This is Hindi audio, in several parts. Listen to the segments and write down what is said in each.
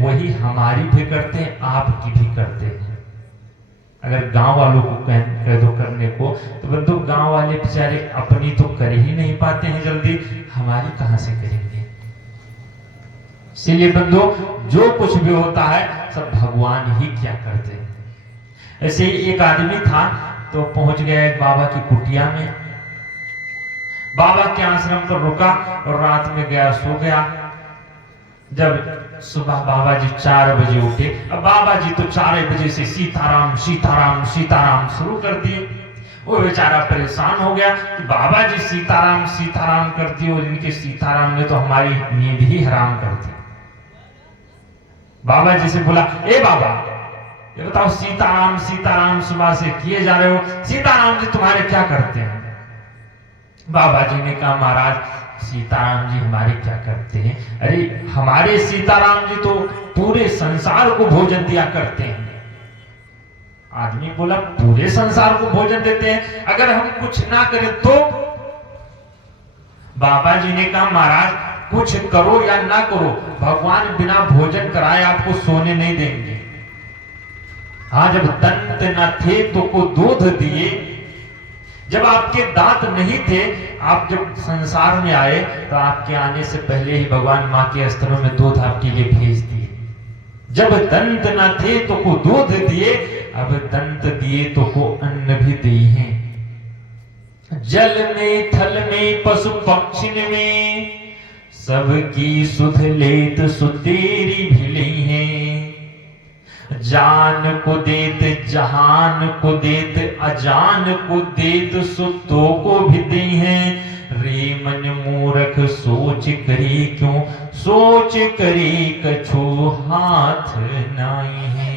वही हमारी भी करते हैं, आपकी भी करते हैं। अगर गांव वालों को कह दो करने को, तो बंधु गांव वाले बेचारे अपनी तो कर ही नहीं पाते हैं जल्दी, हमारी कहां से करेंगे। इसीलिए बंधु जो कुछ भी होता है सब भगवान ही क्या करते हैं। ऐसे ही एक आदमी था, तो पहुंच गया एक बाबा की कुटिया में, बाबा के आश्रम पर रुका और रात में गया, सो गया। जब सुबह बाबा जी 4 बजे उठे, अब बाबा जी तो 4 बजे से सीताराम सीताराम सीताराम शुरू कर दिए। वो बेचारा परेशान हो गया कि बाबा जी सीताराम सीताराम करती और इनके सीताराम ने तो हमारी नींद ही हराम कर दी। बाबा जी से बोला, ए बाबा ये बताओ, सीताराम सीताराम सुबह से किए जा रहे हो, सीताराम जी तुम्हारे क्या करते हैं। बाबा जी ने कहा, महाराज सीताराम जी हमारे क्या करते हैं। अरे हमारे सीताराम जी तो पूरे संसार को भोजन दिया करते हैं। आदमी बोला, पूरे संसार को भोजन देते हैं, अगर हम कुछ ना करें तो। बाबा जी ने कहा, महाराज कुछ करो या ना करो, भगवान बिना भोजन कराए आपको सोने नहीं देंगे। हाँ, जब दंत न थे तो को दूध दिए, जब आपके दांत नहीं थे, आप जब संसार में आए तो आपके आने से पहले ही भगवान मां के स्तनों में दूध आपके लिए भेज दिए। जब दंत न थे तो को दूध दिए, अब दंत दिए तो को अन्न भी दिए हैं। जल में थल में पशु पक्षी में सबकी सुध लेत सुतेरी भिली है। जान को देत जहान को देत अजान को देत सुतो को भी दे हैं। रे मन मूर्ख सोच करी क्यों, सोच करी कछु हाथ नाई है।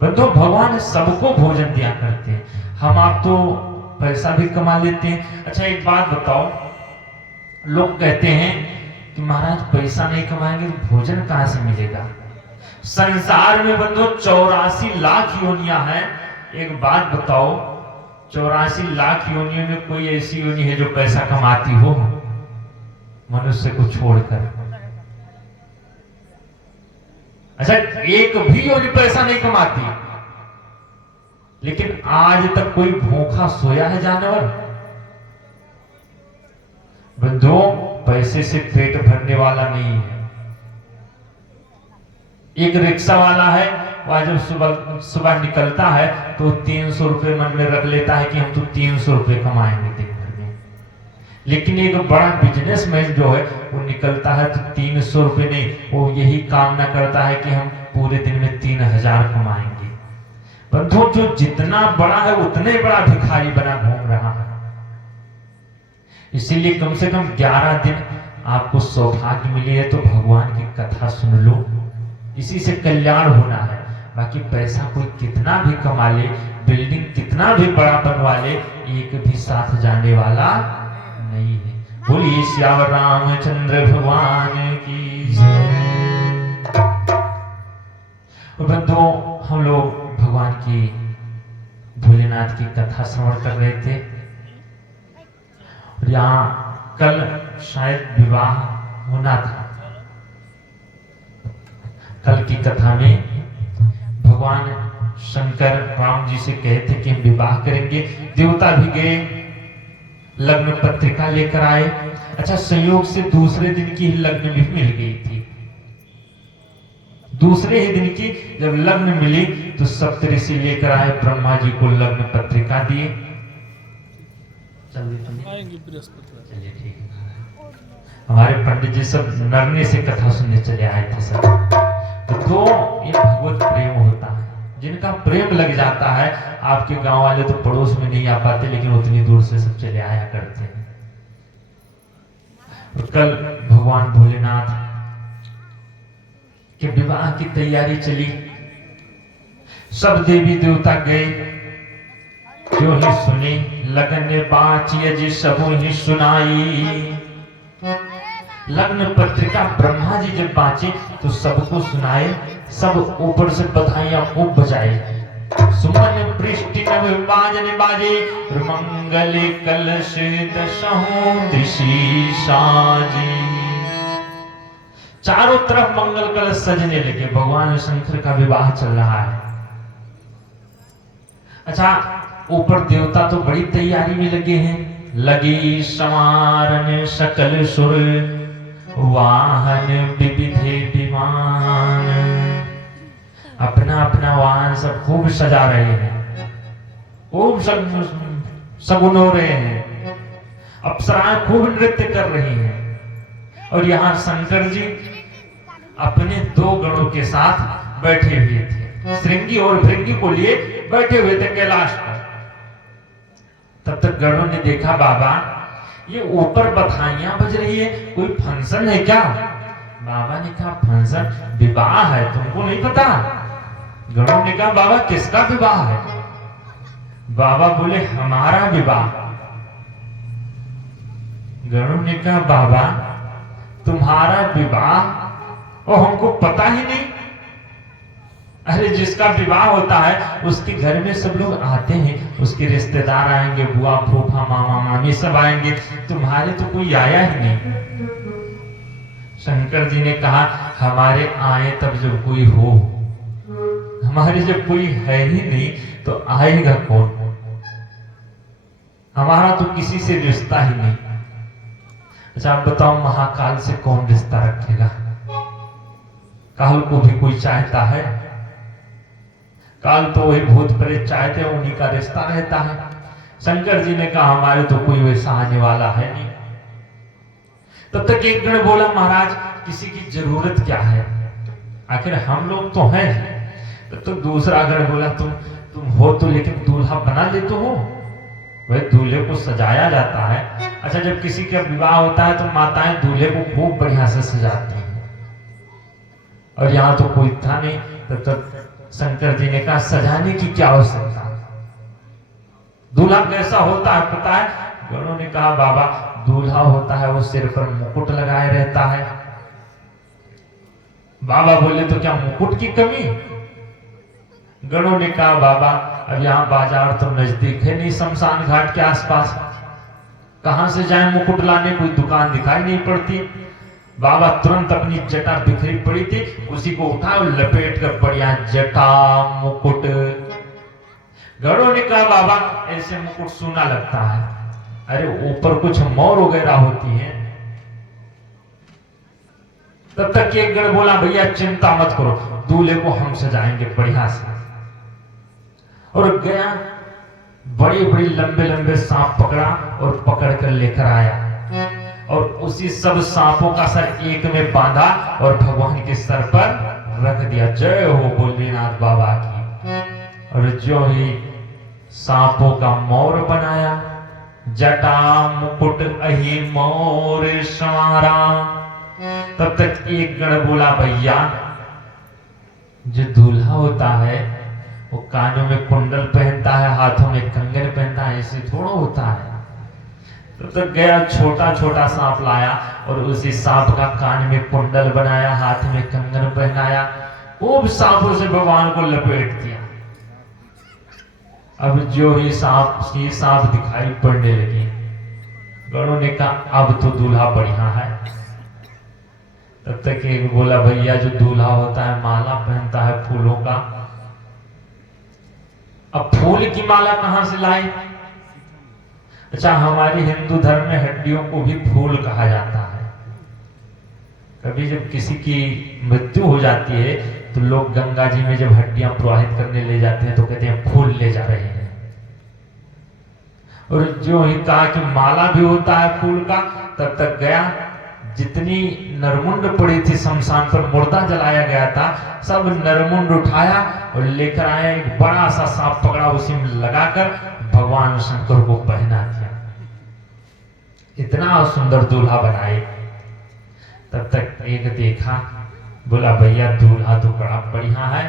बंधु भगवान सबको भोजन दिया करते हैं, हम आप तो पैसा भी कमा लेते हैं। अच्छा एक बात बताओ, लोग कहते हैं कि महाराज पैसा नहीं कमाएंगे तो भोजन कहां से मिलेगा। संसार में बंधु 84 लाख योनियां हैं। एक बात बताओ, 84 लाख योनियों में कोई ऐसी योनि है जो पैसा कमाती हो, मनुष्य को छोड़कर। अच्छा एक भी योनि पैसा नहीं कमाती, लेकिन आज तक कोई भूखा सोया है जानवर। बंधु पैसे से पेट भरने वाला नहीं है। एक रिक्शा वाला है, वह जब सुबह सुबह निकलता है तो 300 रुपए मन में रख लेता है कि हम तो 300 रुपए कमाएंगे दिन भर में। लेकिन एक बड़ा बिजनेसमैन जो है वो निकलता है तो 300 रुपए नहीं, वो यही कामना करता है कि हम पूरे दिन में 3000 कमाएंगे। बंधु जो जितना बड़ा है उतने बड़ा भिखारी बना घूम रहा है। इसीलिए कम से कम 11 दिन आपको सौभाग्य मिली है तो भगवान की कथा सुन लो, इसी से कल्याण होना है। बाकी पैसा कोई कितना भी कमा ले, बिल्डिंग कितना भी बड़ा बनवा ले, एक भी साथ जाने वाला नहीं है। बोलिए श्याम रामचंद्र भगवान की जय। बंधु हम लोग भगवान की भोलेनाथ की कथा श्रवण कर रहे थे। यहाँ कल शायद विवाह होना था। कल की कथा में भगवान शंकर राम जी से कहे थे कि हम विवाह करेंगे। देवता भी गए, लग्न पत्रिका लेकर आए। अच्छा संयोग से दूसरे दिन की लग्न भी मिल गई थी। दूसरे ही दिन की जब लग्न मिली तो सप्तऋषि लेकर आए, ब्रह्मा जी को लग्न पत्रिका दिए। चलिए ठीक है। हमारे पंडित जी सब नरने से कथा सुनने चले आए थे सब। तो ये भगवत प्रेम होता है, जिनका प्रेम लग जाता है। आपके गांव वाले तो पड़ोस में नहीं आ पाते, लेकिन उतनी दूर से सब चले आया करते हैं। तो कल भगवान भोलेनाथ के विवाह की तैयारी चली। सब देवी देवता गए, जो ही सुने लगन बाचिय जी सबो ही सुनाई। लग्न पत्रिका ब्रह्मा जी जब बांचे तो सबको सुनाए, सब ऊपर से बधाइयां खूब बजाए। सुमन पृष्टि नव बाजन बाजे, मंगल कलश दशहु दिशी साजे। चारों तरफ मंगल कलश सजने लगे, भगवान शंकर का विवाह चल रहा है। अच्छा, ऊपर देवता तो बड़ी तैयारी में लगे हैं। लगी समारन सकल सुर, वाहन विविधे विमान। अपना अपना वाहन सब खूब सजा रहे हैं, खूब सगुन हो रहे हैं, अप्सराएं खूब नृत्य कर रही हैं। और यहाँ शंकर जी अपने दो गणों के साथ बैठे हुए थे, श्रृंगी और भृंगी को लिए बैठे हुए थे कैलाश पर। तब तक गणों ने देखा, बाबा ये ऊपर बधाइयां बज रही है, कोई फंक्शन है क्या? बाबा ने कहा, फंक्शन विवाह है, तुमको नहीं पता? गणों ने कहा, बाबा किसका विवाह है? बाबा बोले, हमारा विवाह। गणों ने कहा, बाबा तुम्हारा विवाह? और हमको पता ही नहीं। अरे जिसका विवाह होता है उसके घर में सब लोग आते हैं, उसके रिश्तेदार आएंगे, बुआ फूफा मामा मामी सब आएंगे, तुम्हारे तो कोई आया ही नहीं। शंकर जी ने कहा, हमारे आए तब जब कोई हो, हमारे जब कोई है ही नहीं तो आएगा कौन? हमारा तो किसी से रिश्ता ही नहीं। अच्छा आप बताओ, महाकाल से कौन रिश्ता रखेगा? काल को भी कोई चाहता है? काल तो वही भूत प्रेत चाहते हैं, उन्हीं का रिश्ता रहता है। शंकर जी ने कहा, हमारे तो कोई वैसा आने वाला है नहीं। तब तक एक गण बोला, महाराज किसी की जरूरत क्या है, आखिर हम लोग तो हैं। तब तो दूसरा गण बोला, तुम हो तो लेकिन दूल्हा बना ले तो हो, वह दूल्हे को सजाया जाता है। अच्छा जब किसी का विवाह होता है तो माताएं दूल्हे को खूब बढ़िया से सजाती हैं, और यहाँ तो कोई था नहीं। तब तक शंकर जी ने कहा, सजाने की क्या आवश्यकता, दूल्हा कैसा होता है पता है? गणों ने कहा, बाबा दूल्हा होता है वो सिर पर मुकुट लगाए रहता है। बाबा बोले, तो क्या मुकुट की कमी? गणों ने कहा, बाबा अब यहाँ बाजार तो नजदीक है नहीं, शमशान घाट के आसपास, कहां से जाए मुकुट लाने, कोई दुकान दिखाई नहीं पड़ती। बाबा तुरंत अपनी जटा बिखरी पड़ी थी, उसी को उठा और लपेट कर बढ़िया जटा मुकुट। गणों ने कहा, बाबा ऐसे मुकुट सूना लगता है, अरे ऊपर कुछ मोर वगैरह होती है। तब तक एक गण बोला, भैया चिंता मत करो, दूल्हे को हम सजाएंगे बढ़िया से। और गया, बड़ी बड़ी लंबे लंबे सांप पकड़ा और पकड़ कर लेकर आया, और उसी सब सांपों का सर एक में बांधा और भगवान के सर पर रख दिया। जय हो भोलेनाथ बाबा की। और जो ही सांपों का मोर बनाया, जटा मुकुट अहि मोर संवारा। तब तक एक गण बोला, भैया जो दूल्हा होता है वो कानों में कुंडल पहनता है, हाथों में कंगन पहनता है, ऐसे थोड़ा होता है। तो गया, छोटा छोटा सांप लाया और उसी सांप का कान में कुंडल बनाया, हाथ में कंगन पहनाया, खूब सांपों से भगवान को लपेट दिया। अब जो ही सांप दिखाई पड़ने लगी, गणों ने कहा, अब तो दूल्हा बढ़िया है। तब तक एक बोला, भैया जो दूल्हा होता है माला पहनता है फूलों का, अब फूल की माला कहां से लाए? अच्छा हमारे हिंदू धर्म में हड्डियों को भी फूल कहा जाता है। कभी जब किसी की मृत्यु हो जाती है तो लोग गंगा जी में जब हड्डियां प्रवाहित करने ले जाते हैं तो कहते हैं फूल ले जा रहे हैं। और जो ही कहा कि माला भी होता है फूल का, तब तक गया, जितनी नरमुंड पड़ी थी शमशान पर, मुर्दा जलाया गया था, सब नरमुंड उठाया और लेकर आया, एक बड़ा सा सांप पकड़ा, उसी में लगाकर भगवान शंकर को पहना दिया। इतना सुंदर दूल्हा बनाए। तब तक एक देखा, बोला, भैया दूल्हा तो बड़ा बढ़िया है,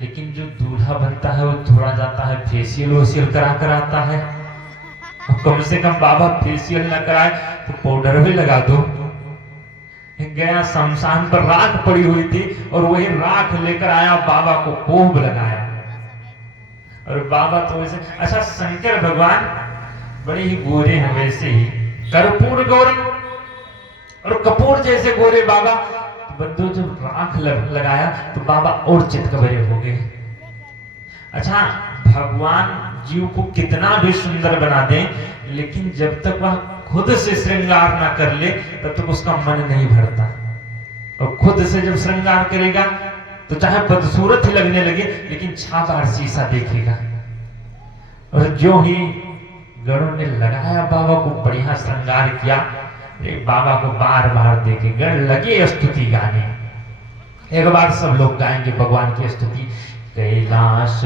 लेकिन जो दूल्हा बनता है वो थोड़ा जाता है फेशियल वेशियल करा कर आता है। कम से कम बाबा फेशियल न कराए तो पाउडर भी लगा दो। गया, शमशान पर राख पड़ी हुई थी और वही राख लेकर आया, बाबा को खूब लगाया। और बाबा तो वैसे, अच्छा शंकर भगवान बड़े ही गोरे हैं, वैसे ही कर्पूर गौरम, और कपूर जैसे गोरे बाबा। बंधु जब राख लगाया तो बाबा और चितकबरे हो गए। अच्छा, भगवान जीव को कितना भी सुंदर बना दे, लेकिन जब तक वह खुद से श्रृंगार ना कर ले तब तक उसका मन नहीं भरता। और खुद से जब श्रृंगार करेगा तो चाहे बदसूरत ही लगने लगे, लेकिन छातार शीशा देखेगा। और जो ही गणों ने लगाया बाबा को, बढ़िया श्रृंगार किया, बाबा को बार बार देखे गण लगे स्तुति गाने। एक बार सब लोग गाएंगे भगवान की स्तुति। कैलाश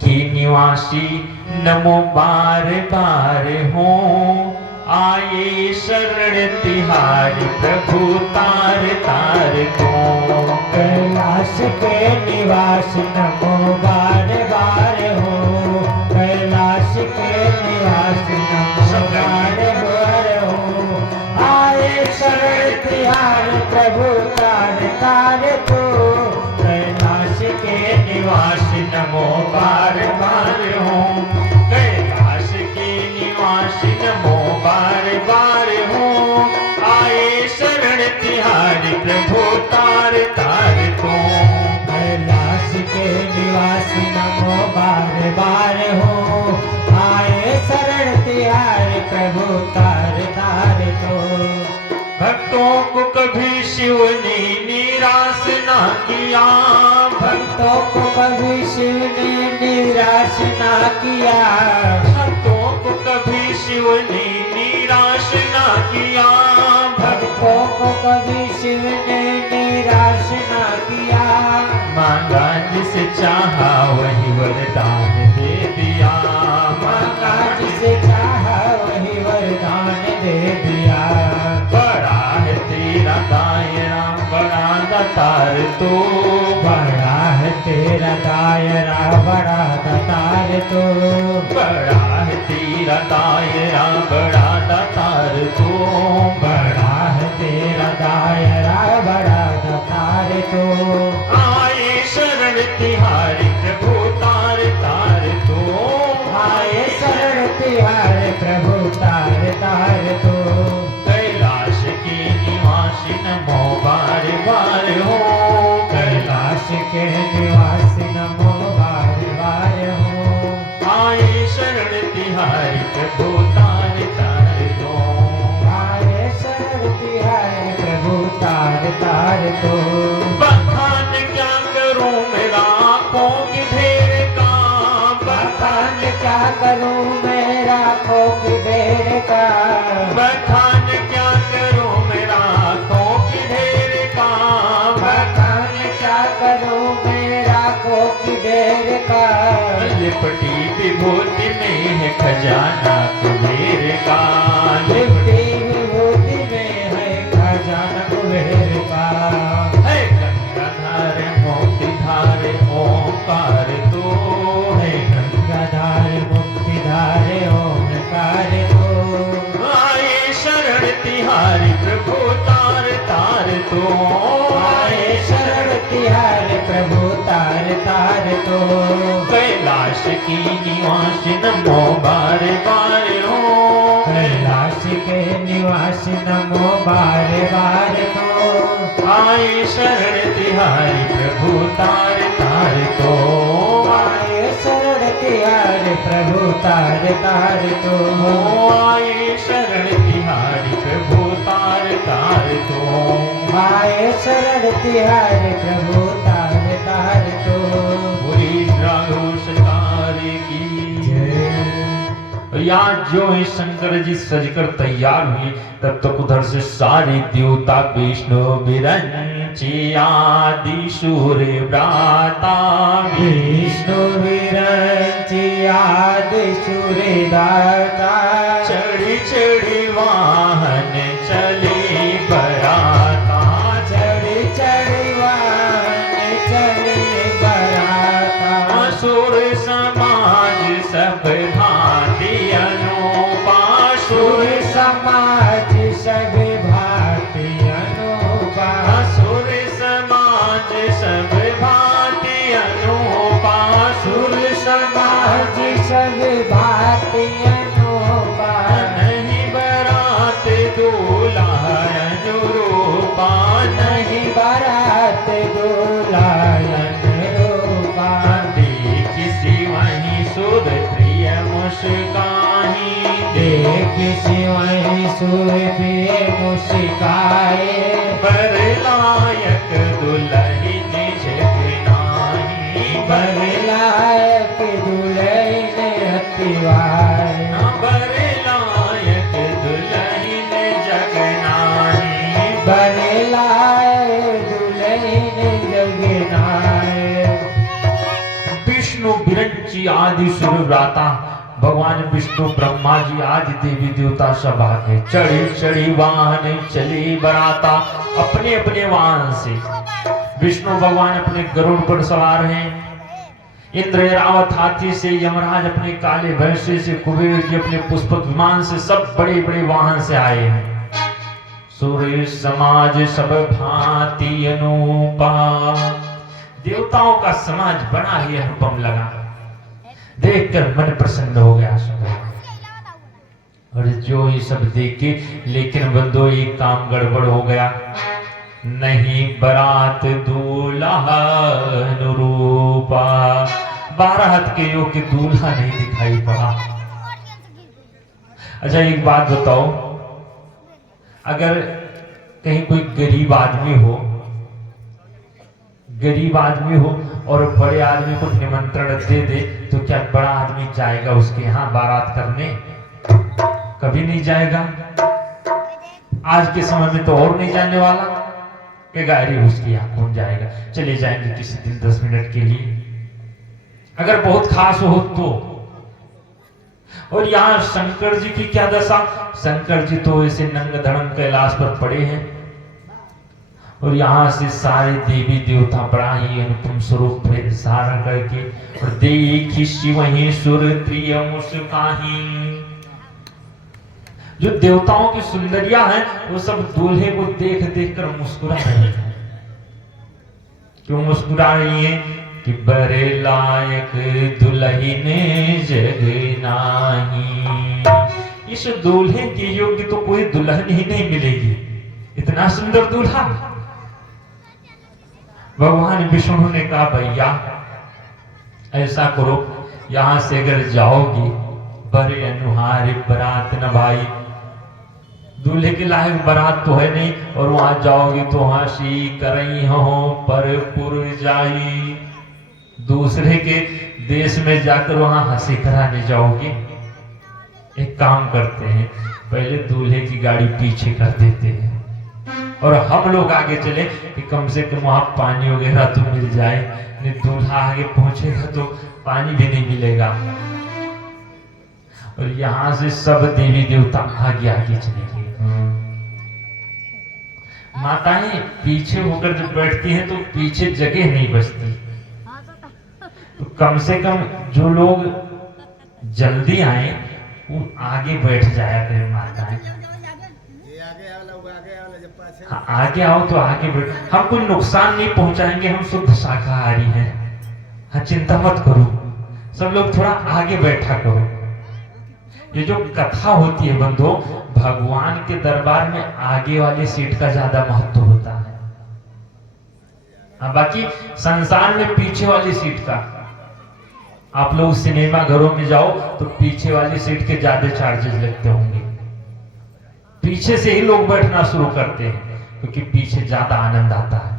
की निवासी नमो बार बार हो, आए शरण तिहारी प्रभु तार तार को। कैलाश के निवास नमो बार बार हो, कैलाश के निवास नमो बार बार हो, आए शरण तिहारी प्रभु तार तार को। कैलाश के निवास नमो बार बार हो, कैलाश के निवासी नमो बार बार हो, आए शरण तिहारी प्रभु तार तार को। कैलाश के निवासी नमो बार बार हो, आए शरण तिहारी प्रभु तार तार को। भक्तों को कभी शिव ने निराश ना किया, भक्तों को कभी शिव ने निराश ना किया, भक्तों को कभी शिव ने निराश ना किया, भक्तों को कभी शिव ने निराश ना किया। मांगा जिसे चाहा वही वरदान दे दिया, मांगा जिसे चाहा वही वरदान दे दिया। बड़ा है तेरा दायरा बड़ा दातार तो, बड़ा है तेरा दायरा बड़ा दातार तो, बड़ा है तेरा दायरा बड़ा दातार तो, बड़ा है तेरा दायरा बड़ा दातार तो। आए शरण तिहारी प्रभु तार तार तो, आए शरण तिहारी प्रभु तार तार तो। कैलाश के निवासी नमो बार बार हो, कैलाश के निवासी नमो बार बार हो, आए शरण तिहारी प्रभु तार तार तो। आए शरण तिहारी प्रभु तार तार तो। बखान क्या करूं मेरा आंखों की ढेर का, बखान क्या करूं मैं राखों की ढेर का, बखान क्या करूं मेरा आंखों की ढेर का, बखान क्या करूं मैं राखों की ढेर का। लिपटी विभूति में है खजाना कुबेर का, लिपटी विभूति में है खजाना कुबेर का। है गंगाधार मोतीधार ओंकार तो, है गंगाधार मुक्तिधार ओंकार तो। आए शरण तिहारी प्रभु तार तार तो, आए शरण तिहारी प्रभु तार तार तो। कैलाश की निवासी नमो बार बार हो, कैलाश के निवासी नमो बार बार तो। आए शरण तिहारी प्रभु तार तार तो, आए शरण तिहारी प्रभु तार तार तो। आए शरण तिहारी प्रभु तार तार तो। आए शरण तिहारी प्रभु तार तार तो। पूरी राघव सरकार की या जो ही शंकर जी सजकर तैयार हुए, तब तक उधर से सारी देवता विष्णु विरंची आदि सूर्य व्राता, विष्णु विरंची आदि सूर्य दाता। चढ़ी चढ़ी वाहन चले बराता, चढ़ी चढ़ी वाहन चले बराता। असुर समाज सब भांति अनूपा, सुर समाज सब भांति अनूपा। असुर समाज सब भांति अनूपा, सुर समाज सब भांति अनूपा। नहीं बरात दूल्हा अनुरूपा, नहीं शिवहि सुरभि मुस्काए बर लायक दुल्हन जग नाही, बर लायक दुल्हन अतिवाए बर लायक दुल्हन जग नाही, बर लायक दुल्हन जग नाए। विष्णु विरंची आदि सुरव्राता भगवान विष्णु ब्रह्मा जी आदि देवी देवता सब आगे चढ़ी चढ़ी वाहन चली बराता। अपने अपने वाहन से विष्णु भगवान अपने गरुड़ पर सवार हैं, इंद्र रावत हाथी से, यमराज अपने काले भैंसे से, कुबेर जी अपने पुष्पक विमान से, सब बड़े बड़े वाहन से आए हैं। सूर्य समाज सब भांति अनुपा, देवताओं का समाज बड़ा ही अनुपम लगा, देखकर मन प्रसन्न हो गया। और जो ये सब देखे, लेकिन बंदो एक काम गड़बड़ हो गया, नहीं बरात दूल्हा अनुरूपा, बारात के योग्य दूल्हा नहीं दिखाई पड़ा। अच्छा एक बात बताओ, अगर कहीं कोई गरीब आदमी हो, गरीब आदमी हो और बड़े आदमी को निमंत्रण दे दे, तो क्या बड़ा आदमी जाएगा उसके यहाँ बारात करने? कभी नहीं जाएगा। आज के समय में तो और नहीं जाने वाला, कि गाड़ी उसके यहाँ कौन जाएगा, चले जाएंगे किसी दिन 10 मिनट के लिए, अगर बहुत खास हो तो। और यहाँ शंकर जी की क्या दशा, शंकर जी तो ऐसे नंग धड़ंग कैलाश पर पड़े हैं, और यहाँ से सारे देवी देवता बड़ा ही अनुपम स्वरूप धारण करके, और देखी शिवहि सुर प्रिय मुस्काही, जो देवताओं की सुंदरियां हैं वो सब दूल्हे को देख देख कर मुस्कुरा रही है। क्यों मुस्कुरा रही है? कि बड़े लायक दुल्हन जग नाही, इस दूल्हे के योग्य तो कोई दुल्हन ही नहीं मिलेगी, इतना सुंदर दूल्हा। भगवान विष्णु ने कहा भैया ऐसा करो, यहां से अगर जाओगी बड़े अनुहारे बरात न भाई, दूल्हे के लायक बारात तो है नहीं, और वहां जाओगी तो हंसी करई हो पर पुर जाई, दूसरे के देश में जाकर वहां हंसी कराने जाओगी। एक काम करते हैं, पहले दूल्हे की गाड़ी पीछे कर देते हैं और हम लोग आगे चले कि कम से कम वहां पानी वगैरह तो मिल जाए, नहीं दूल्हा आगे पहुंचेगा तो पानी भी नहीं मिलेगा। और यहाँ से सब देवी देवता आगे आगे चलेंगे। माताएं पीछे होकर जब बैठती हैं तो पीछे जगह नहीं बचती, तो कम से कम जो लोग जल्दी आए वो आगे बैठ जाया करें। माताएं आगे आओ तो आगे बैठ, हम कोई नुकसान नहीं पहुंचाएंगे, हम शुद्ध शाकाहारी हैं, हाँ चिंता मत करो, सब लोग थोड़ा आगे बैठा करो। ये जो कथा होती है बंधु, भगवान के दरबार में आगे वाली सीट का ज्यादा महत्व होता है, बाकी संसार में पीछे वाली सीट का। आप लोग सिनेमा घरों में जाओ तो पीछे वाली सीट के ज्यादा चार्जेस लगते होंगे, पीछे से ही लोग बैठना शुरू करते हैं क्योंकि पीछे ज्यादा आनंद आता है।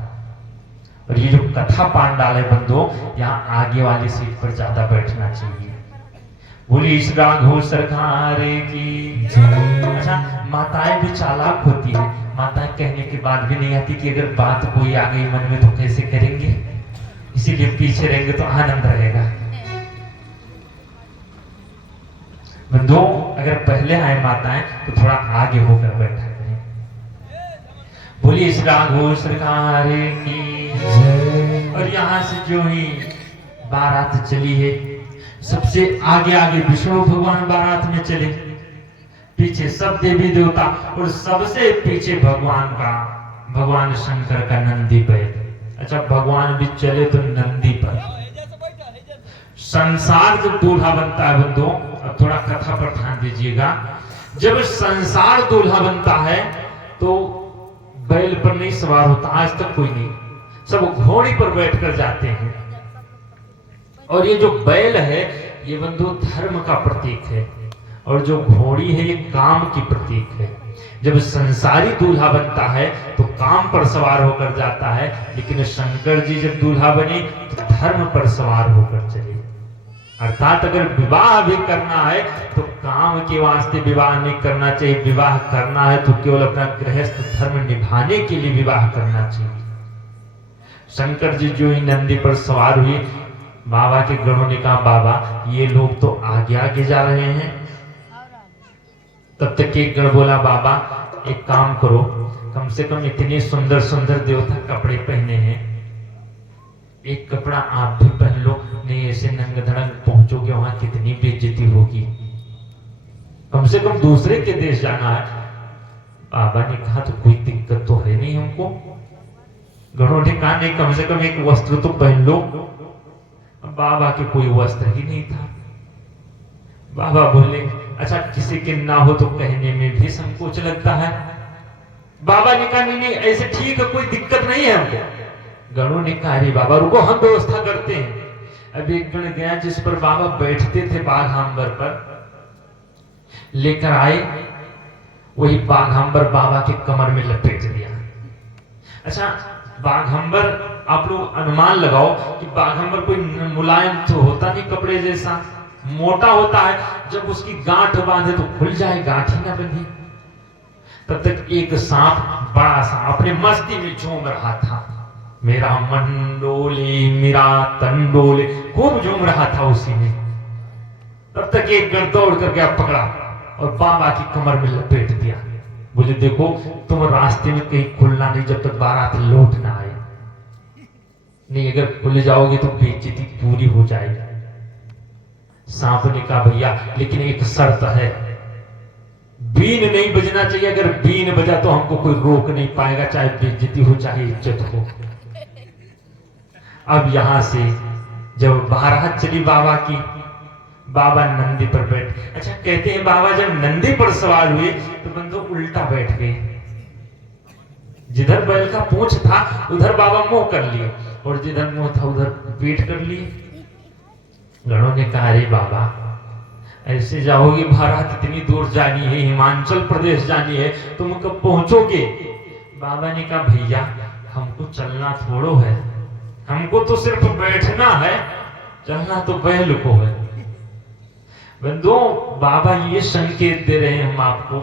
और ये जो कथा पांडाल है बंधु, यहाँ आगे वाली सीट पर ज्यादा बैठना चाहिए। बोली इस राघव सरकार की। अच्छा माताएं भी चालाक होती है, माताएं कहने के बाद भी नहीं आती कि अगर बात कोई आ गई मन में तो कैसे करेंगे, इसीलिए पीछे रहेंगे तो आनंद रहेगा। बंधु अगर पहले आए माताएं तो थोड़ा आगे होकर बैठा करें। बोली इस राघव सरकार की। और यहाँ से जो ही बारात चली है, सबसे आगे आगे विष्णु भगवान बारात में चले, पीछे सब देवी देवता, और सबसे पीछे भगवान शंकर का नंदी बैल। अच्छा भगवान भी चले तो नंदी पर। संसार जब दूल्हा बनता है बंधु, अब थोड़ा कथा पर ध्यान दीजिएगा, जब संसार दूल्हा बनता है तो बैल पर नहीं सवार होता, आज तक कोई नहीं, सब घोड़ी पर बैठकर जाते हैं। और ये जो बैल है ये बंधु धर्म का प्रतीक है, और जो घोड़ी है ये काम की प्रतीक है। जब संसारी दूल्हा बनता है तो काम पर सवार होकर जाता है, लेकिन शंकर जी जब दूल्हा बने तो धर्म पर सवार होकर चले। अर्थात अगर विवाह भी करना है तो काम के वास्ते विवाह नहीं करना चाहिए। विवाह करना है तो केवल अपना गृहस्थ धर्म निभाने के लिए विवाह करना चाहिए। शंकर जी जो ही नंदी पर सवार हुए, बाबा के गणों ने कहा बाबा ये लोग तो आगे आगे जा रहे हैं। तब तक एक गण बोला बाबा एक काम करो, कम से कम इतने सुंदर सुंदर देवता कपड़े पहने हैं, एक कपड़ा आप भी पहन लो, नहीं ऐसे नंग धड़ंग पहुंचोगे वहां कितनी बेइज्जती होगी, कम से कम दूसरे के देश जाना है। बाबा ने कहा तो कोई दिक्कत तो है नहीं हमको। गणों ने कहा नहीं कम से कम एक वस्त्र तो पहन लो। बाबा के कोई वस्त्र ही नहीं था। बाबा बोले अच्छा किसी के ना हो तो कहने में भी संकोच लगता है। बाबा ने कहा नहीं ऐसे ठीक है, कोई दिक्कत नहीं है हमको। गणों ने कहा अरे बाबा रुको हम व्यवस्था करते हैं। अब एक गण गया जिस पर बाबा बैठते थे बाघांबर पर, लेकर आए, वही बाघांबर बाबा के कमर में लपेट दिया। अच्छा बाघांबर आप लोग अनुमान लगाओ कि बाघांबर कोई मुलायम तो होता नहीं, कपड़े जैसा मोटा होता है, जब उसकी गांठ बांधे तो खुल जाए, गांठ ही ना बंधी। तब तक एक सांप बड़ा सा अपने मस्ती में झूम रहा था, मेरा मन डोले मेरा तन डोले, खूब झूम रहा था उसी में। तब तक एक गण दौड़ कर गया, पकड़ा और बाबा की कमर में लपेट दिया। बोले देखो तुम रास्ते में कहीं खुलना नहीं जब तक बारात लौट ना आए, नहीं अगर खुल जाओगे तो बेइज्जती पूरी हो जाएगी। सांप ने कहा भैया लेकिन एक शर्त है, बीन नहीं बजना चाहिए, अगर बीन बजा तो हमको कोई रोक नहीं पाएगा, चाहे बेइज्जती हो चाहे इज्जत हो। अब यहां से जब बारात चली बाबा की, बाबा नंदी पर बैठ, अच्छा कहते हैं बाबा जब नंदी पर सवार हुए तो बंदो उल्टा बैठ गए, जिधर बैल का पूंछ था उधर बाबा मुंह कर लिए और जिधर मुंह था उधर पीठ कर लिए। गणों ने कहा अरे बाबा ऐसे जाओगे, बारात इतनी दूर जानी है, हिमाचल प्रदेश जानी है, तुम कब पहुंचोगे? बाबा ने कहा भैया हमको चलना थोड़ो है, हमको तो सिर्फ बैठना है, चलना तो बैल को है। बंधुओं बाबा ये संकेत दे रहे हैं हम आपको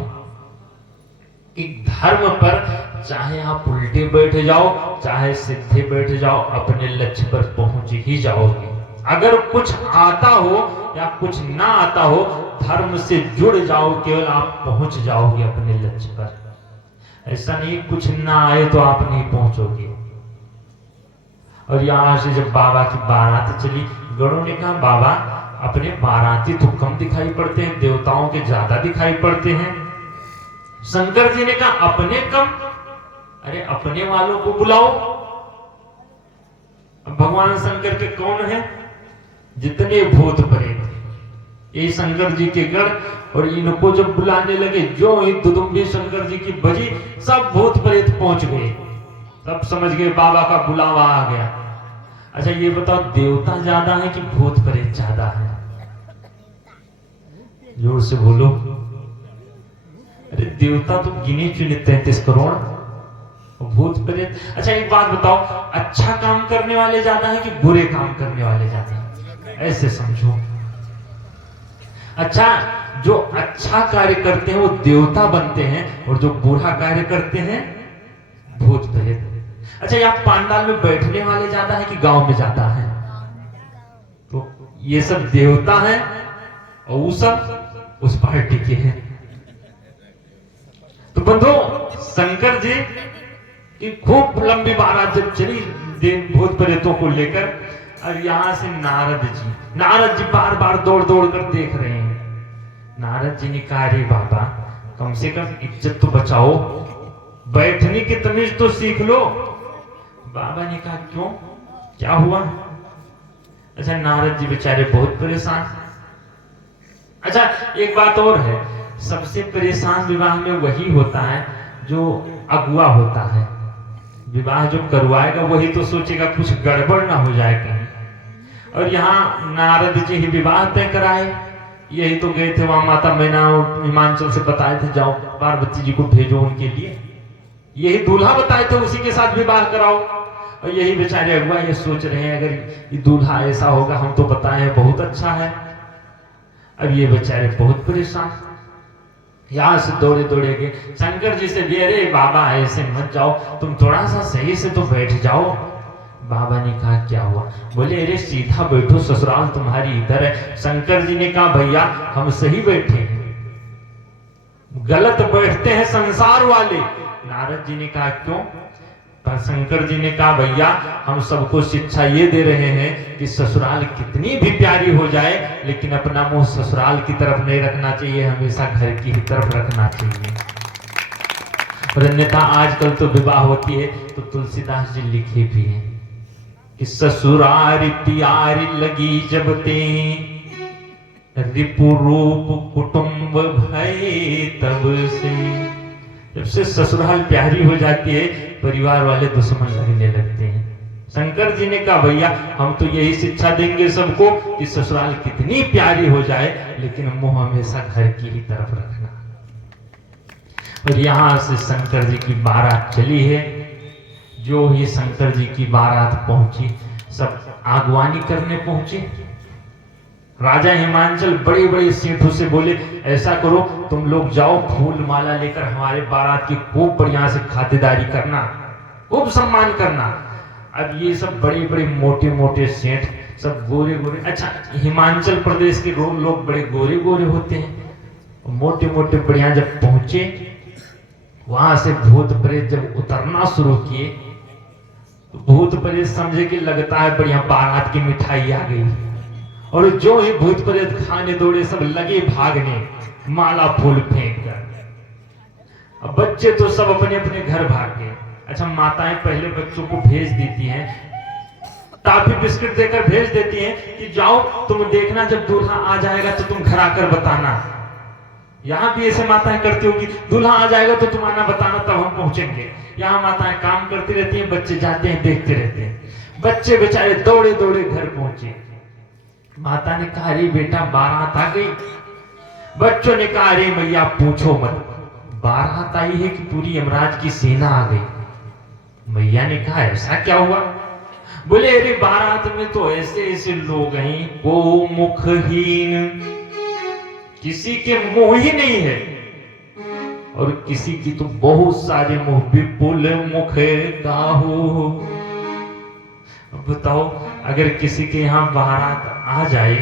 कि धर्म पर चाहे आप उल्टे बैठ जाओ चाहे सीधे बैठ जाओ, अपने लक्ष्य पर पहुंच ही जाओगे। अगर कुछ आता हो या कुछ ना आता हो, धर्म से जुड़ जाओ, केवल आप पहुंच जाओगे अपने लक्ष्य पर। ऐसा नहीं कुछ ना आए तो आप नहीं पहुंचोगे। और यहां से जब बाबा की बारात चली, गणों ने कहा बाबा अपने बाराती तो कम दिखाई पड़ते हैं, देवताओं के ज्यादा दिखाई पड़ते हैं। शंकर जी ने कहा अपने कम, अरे अपने वालों को बुलाओ। भगवान शंकर के कौन है? जितने भूत प्रेत, ये शंकर जी के गण, और इनको जब बुलाने लगे जो ही दुदुम्बी शंकर जी की बजी, सब भूत प्रेत पहुंच गए। तब समझ गए बाबा का बुलावा आ गया। अच्छा ये बताओ देवता ज्यादा है कि भूत प्रेत ज्यादा है? जोर से बोलो। अरे देवता तो गिने चुने 33 करोड़, भूत प्रेत। अच्छा एक बात बताओ, अच्छा काम करने वाले ज्यादा है कि बुरे काम करने वाले ज्यादा है? ऐसे समझो। अच्छा जो अच्छा कार्य करते हैं वो देवता बनते हैं और जो बुरा कार्य करते हैं भूत प्रेत। अच्छा यहाँ पांडाल में बैठने वाले ज्यादा है कि गांव में ज्यादा है? तो ये सब देवता हैं और वो सब उस पार्टी के हैं। तो बंधु शंकर जी की खूब लंबी बारात जब चली भूत प्रेतों को लेकर, और यहां से नारद जी बार बार दौड़ दौड़ कर देख रहे हैं। नारद जी ने कहा अरे बाबा कम से कम इज्जत तो बचाओ, बैठने की तमीज तो सीख लो। बाबा ने कहा क्यों, क्या हुआ? अच्छा नारद जी बेचारे बहुत परेशान। अच्छा एक बात और है, सबसे परेशान विवाह में वही होता है जो अगुआ होता है। विवाह जो करवाएगा वही तो सोचेगा कुछ गड़बड़ ना हो जाए कहीं। और यहाँ नारद जी ही विवाह तय कराए, यही तो गए थे वहां, माता मैना और हिमांचल से बताए थे जाओ पार्वती जी को भेजो उनके लिए, यही दूल्हा बताए थे उसी के साथ विवाह कराओ। और यही बेचारे अगुआ ये सोच रहे हैं अगर ये दूल्हा ऐसा होगा, हम तो बताए हैं बहुत अच्छा है। अब ये बेचारे बहुत परेशान, यहां से दौड़े दौड़े गए शंकर जी से भी, अरे बाबा ऐसे मत जाओ, तुम थोड़ा सा सही से तो बैठ जाओ। बाबा ने कहा क्या हुआ? बोले अरे सीधा बैठो, ससुराल तुम्हारी इधर है। शंकर जी ने कहा भैया हम सही बैठे हैं, गलत बैठते हैं संसार वाले। नारद जी ने कहा क्यों? पर शंकर जी ने कहा भैया हम सबको शिक्षा ये दे रहे हैं कि ससुराल कितनी भी प्यारी हो जाए लेकिन अपना मुंह ससुराल की तरफ नहीं रखना चाहिए, हमेशा घर की ही तरफ रखना चाहिए। और अन्यथा आजकल तो विवाह होती है तो तुलसीदास जी लिखे भी हैं कि ससुरारी प्यारी लगी जब ते रिपु रूप कुटुंब भय तब से। जब से ससुराल प्यारी हो जाती है परिवार वाले दुश्मन लगने लगते हैं। शंकर जी ने कहा भैया हम तो यही शिक्षा देंगे सबको कि ससुराल कितनी प्यारी हो जाए लेकिन मुंह हमेशा घर की ही तरफ रखना। और यहां से शंकर जी की बारात चली है। जो ही शंकर जी की बारात पहुंची सब आगवानी करने पहुंचे। राजा हिमांचल बड़े बड़े सेठों से बोले ऐसा करो तुम लोग जाओ फूल माला लेकर हमारे बारात की खूब बढ़िया से खातिरदारी करना, खूब सम्मान करना। अब ये सब बड़े बड़े मोटे मोटे सेठ सब गोरे गोरे, अच्छा हिमाचल प्रदेश के लोग बड़े गोरे गोरे होते हैं, मोटे मोटे बढ़िया। जब पहुंचे वहां से भूत प्रेत जब उतरना शुरू किए तो भूत प्रेत समझे कि लगता है बढ़िया बारात की मिठाई आ गई। और जो ही भूत प्रेत खाने दौड़े सब लगे भागने माला फूल फेंक कर। अब बच्चे तो सब अपने अपने घर भाग गए। अच्छा माताएं पहले बच्चों को भेज देती हैं, टॉफी बिस्किट देकर भेज देती हैं कि जाओ तुम देखना जब दूल्हा आ जाएगा तो तुम घर आकर बताना। यहाँ भी ऐसे माताएं करती होगी, दूल्हा आ जाएगा तो तुम आना बताना तब हम पहुंचेंगे। यहाँ माताएं काम करती रहती हैं, बच्चे जाते हैं देखते रहते हैं। बच्चे बेचारे दौड़े दौड़े घर पहुंचे। माता ने कहा अरे बेटा बारात आ गई। बच्चों ने कहा अरे मैया पूछो मत, बारात आई है कि पूरी यमराज की सेना आ गई। मैया ने कहा ऐसा क्या हुआ? बोले अरे बारात में तो ऐसे ऐसे लोग हैं को मुखहीन, किसी के मुंह ही नहीं है, और किसी की तो बहुत सारे मुंह, विपुल मुख काहू। बताओ अगर किसी के यहाँ बारात आ जाए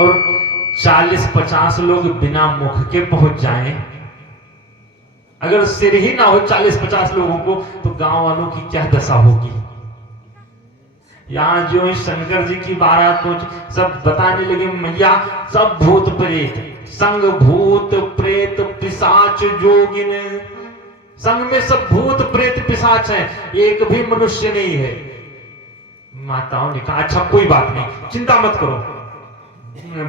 और 40-50 लोग बिना मुख के पहुंच जाएं, अगर सिर ही ना हो 40-50 लोगों को तो गांव वालों की क्या दशा होगी। यहाँ जो शंकर जी की बारात पहुंची सब बताने लगे मैया सब भूत प्रेत, संग भूत प्रेत पिशाच जोगिन, संग में सब भूत प्रेत पिशाच हैं, एक भी मनुष्य नहीं है। माताओं ने कहा अच्छा कोई बात नहीं, चिंता मत करो,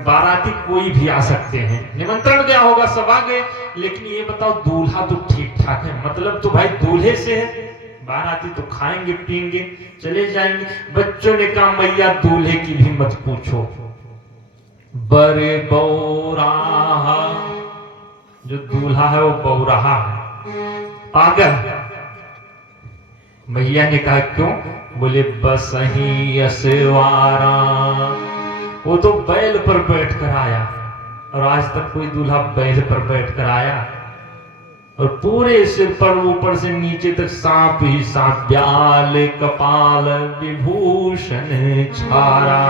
बाराती कोई भी आ सकते हैं, निमंत्रण गया होगा सब आ गए, लेकिन ये बताओ दूल्हा तो ठीक ठाक है, मतलब तो भाई दूल्हे से है, बाराती तो खाएंगे पिएंगे चले जाएंगे। बच्चों ने कहा मैया दूल्हे की भी मत पूछो, बड़े बौराहा, जो दूल्हा है वो बौराहा है, पागल। मैया ने कहा क्यों? बोले बस ही असवारा, वो तो बैल पर बैठ कर आया, और आज तक कोई दूल्हा बैल पर बैठ कर आया, और पूरे सिर पर ऊपर से नीचे तक सांप ही सांप, ब्याल कपाल विभूषण छारा।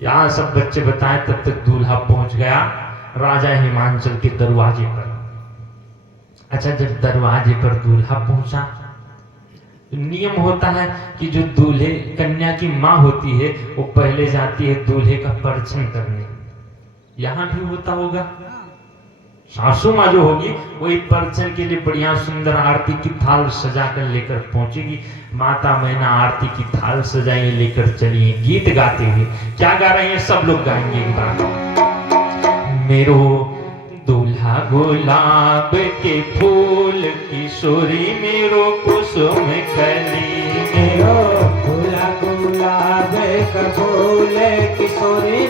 यहां सब बच्चे बताएं तब तक दूल्हा पहुंच गया राजा हिमांचल के दरवाजे पर। अच्छा जब दरवाजे पर दूल्हा पहुंचा, नियम होता है कि जो दूल्हे कन्या की माँ होती है वो पहले जाती है दूल्हे का परिचय करने। यहां भी होता होगा, सासू माँ जो होगी वही परिचय के लिए बढ़िया सुंदर आरती की थाल सजा कर लेकर पहुंचेगी। माता मैना आरती की थाल सजाई लेकर चली, गीत गाते हुए। क्या गा रहे हैं? सब लोग गाएंगे एक बार। मेरो दूल्हा गुलाब के फूल किशोरी, मेरो कुसुम कली, मेरो दूल्हा गुलाब का फूल किशोरी,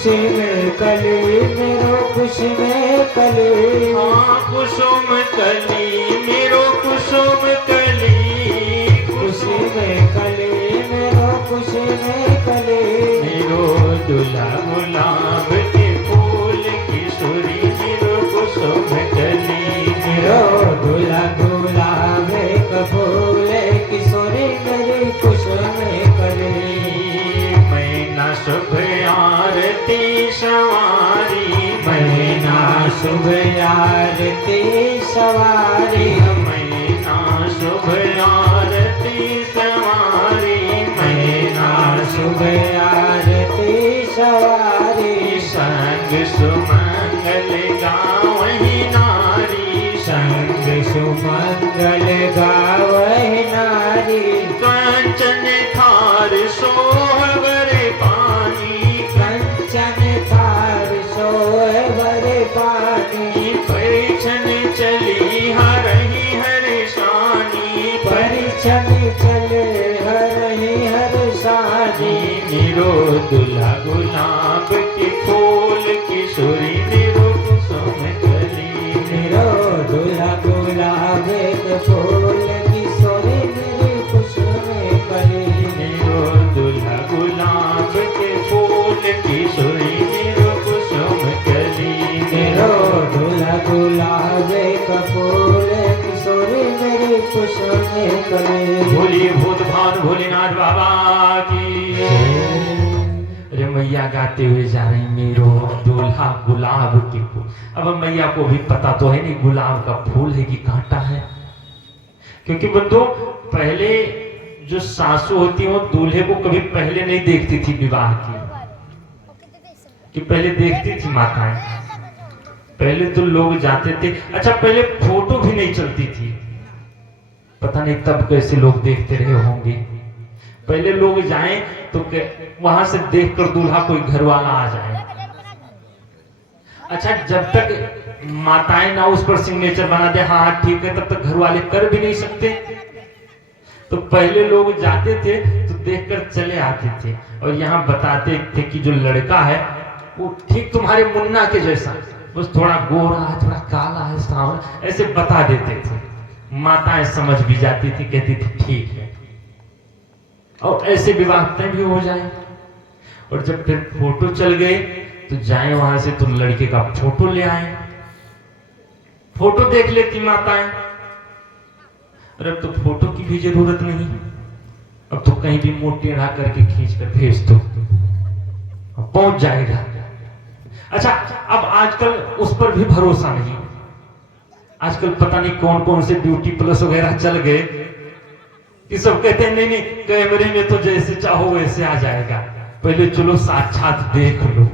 खुशी में कली मेरो खुशी में कली हाँ कुसुम कली मेरो कुसुम कली खुशी में कली मेरो खुशी में कली मेरो दूल्हा गुलाब के फूल किशोरी मेरो कुसुम कली मेरो दूल्हा गुलाब का फूल किशोरी मेरी खुशी में कली मैना शुभ आरती सवारी मैना शुभ आरती सवारी मैना शुभ आरती सवारी मैना शुभ आरती सवारी संग सुमंगल गावहि नारी संग सुमंगल गावहि नारी कंचन थार सोहबर पानी कंचन थार सोहबर पानी परिछन चली हरहि हर्षानी परिछन चले हरहि हर्षानी मेरो दूल्हा गुलाब के फूल किशोरी मेरो कुसुम कली मेरो दूल्हा गुलाब के फूल किशोरी मेरी खुशी में कली मेरो दूल्हा गुलाब के फूल किशोरी मेरो कुसुम कली मेरो दूल्हा गुलाब का फूल किशोरी मेरी खुशी में कली बोलिए भूत भान भोलेनाथ बाबा की अरे मैया गाते हुए जा रही मेरो दूल्हा गुलाब के फूल। अब मैया को भी पता तो है नहीं गुलाब का फूल है कि कांटा है, क्योंकि बंधु पहले जो सासू होती है वो दूल्हे को कभी पहले नहीं देखती थी विवाह की, कि पहले देखती थी माताएं। पहले तो लोग जाते थे, अच्छा पहले फोटो भी नहीं चलती थी, पता नहीं तब कैसे लोग देखते रहे होंगे। पहले लोग जाएं तो वहां से देखकर दूल्हा कोई घर वाला आ जाए। अच्छा जब तक माताएं ना उस पर सिग्नेचर बना दे हाँ ठीक है, तब तक घर वाले कर भी नहीं सकते। तो पहले लोग जाते थे तो देखकर चले आते थे, और यहाँ बताते थे कि जो लड़का है वो ठीक तुम्हारे मुन्ना के जैसा, बस थोड़ा गोरा है, थोड़ा काला है, सांवला, ऐसे बता देते थे। माताएं समझ भी जाती थी, कहती थी ठीक है, और ऐसे विवाह तय भी हो जाए। और जब फिर फोटो चल गए तो जाए वहां से तो लड़के का फोटो ले आए, फोटो देख लेती माताएं। अरे अब तो फोटो की भी जरूरत नहीं, अब तो कहीं भी मुंह टेढ़ा करके खींच कर भेज दो, पहुंच जाएगा। अच्छा अब आजकल उस पर भी भरोसा नहीं, आजकल पता नहीं कौन कौन से ब्यूटी प्लस वगैरह चल गए कि सब कहते हैं नहीं नहीं कैमरे में तो जैसे चाहो वैसे आ जाएगा, पहले चलो साक्षात देख लो,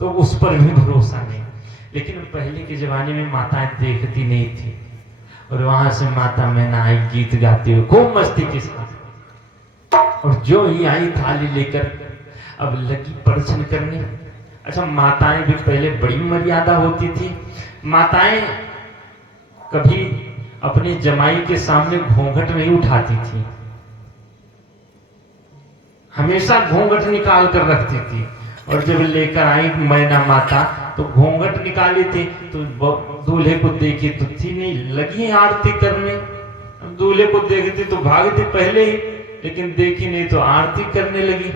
तो उस पर भी भरोसा नहीं। लेकिन पहले के जमाने में माताएं देखती नहीं थी, और वहां से माता मैना आई गीत गाते हुए खूब मस्ती के साथ, और जो ही आई थाली लेकर अब लगी प्रदर्शन करने। अच्छा माताएं भी पहले बड़ी मर्यादा होती थी, माताएं कभी अपने जमाई के सामने घूंघट नहीं उठाती थी, हमेशा घूंघट निकाल कर रखती थी। और जब लेकर आई मैना माता तो घूंघट निकाली थी, तो दूल्हे को देखी तो थी नहीं, लगी आरती करने। दूल्हे को देखती तो भागती पहले ही, लेकिन देखी नहीं तो आरती करने लगी।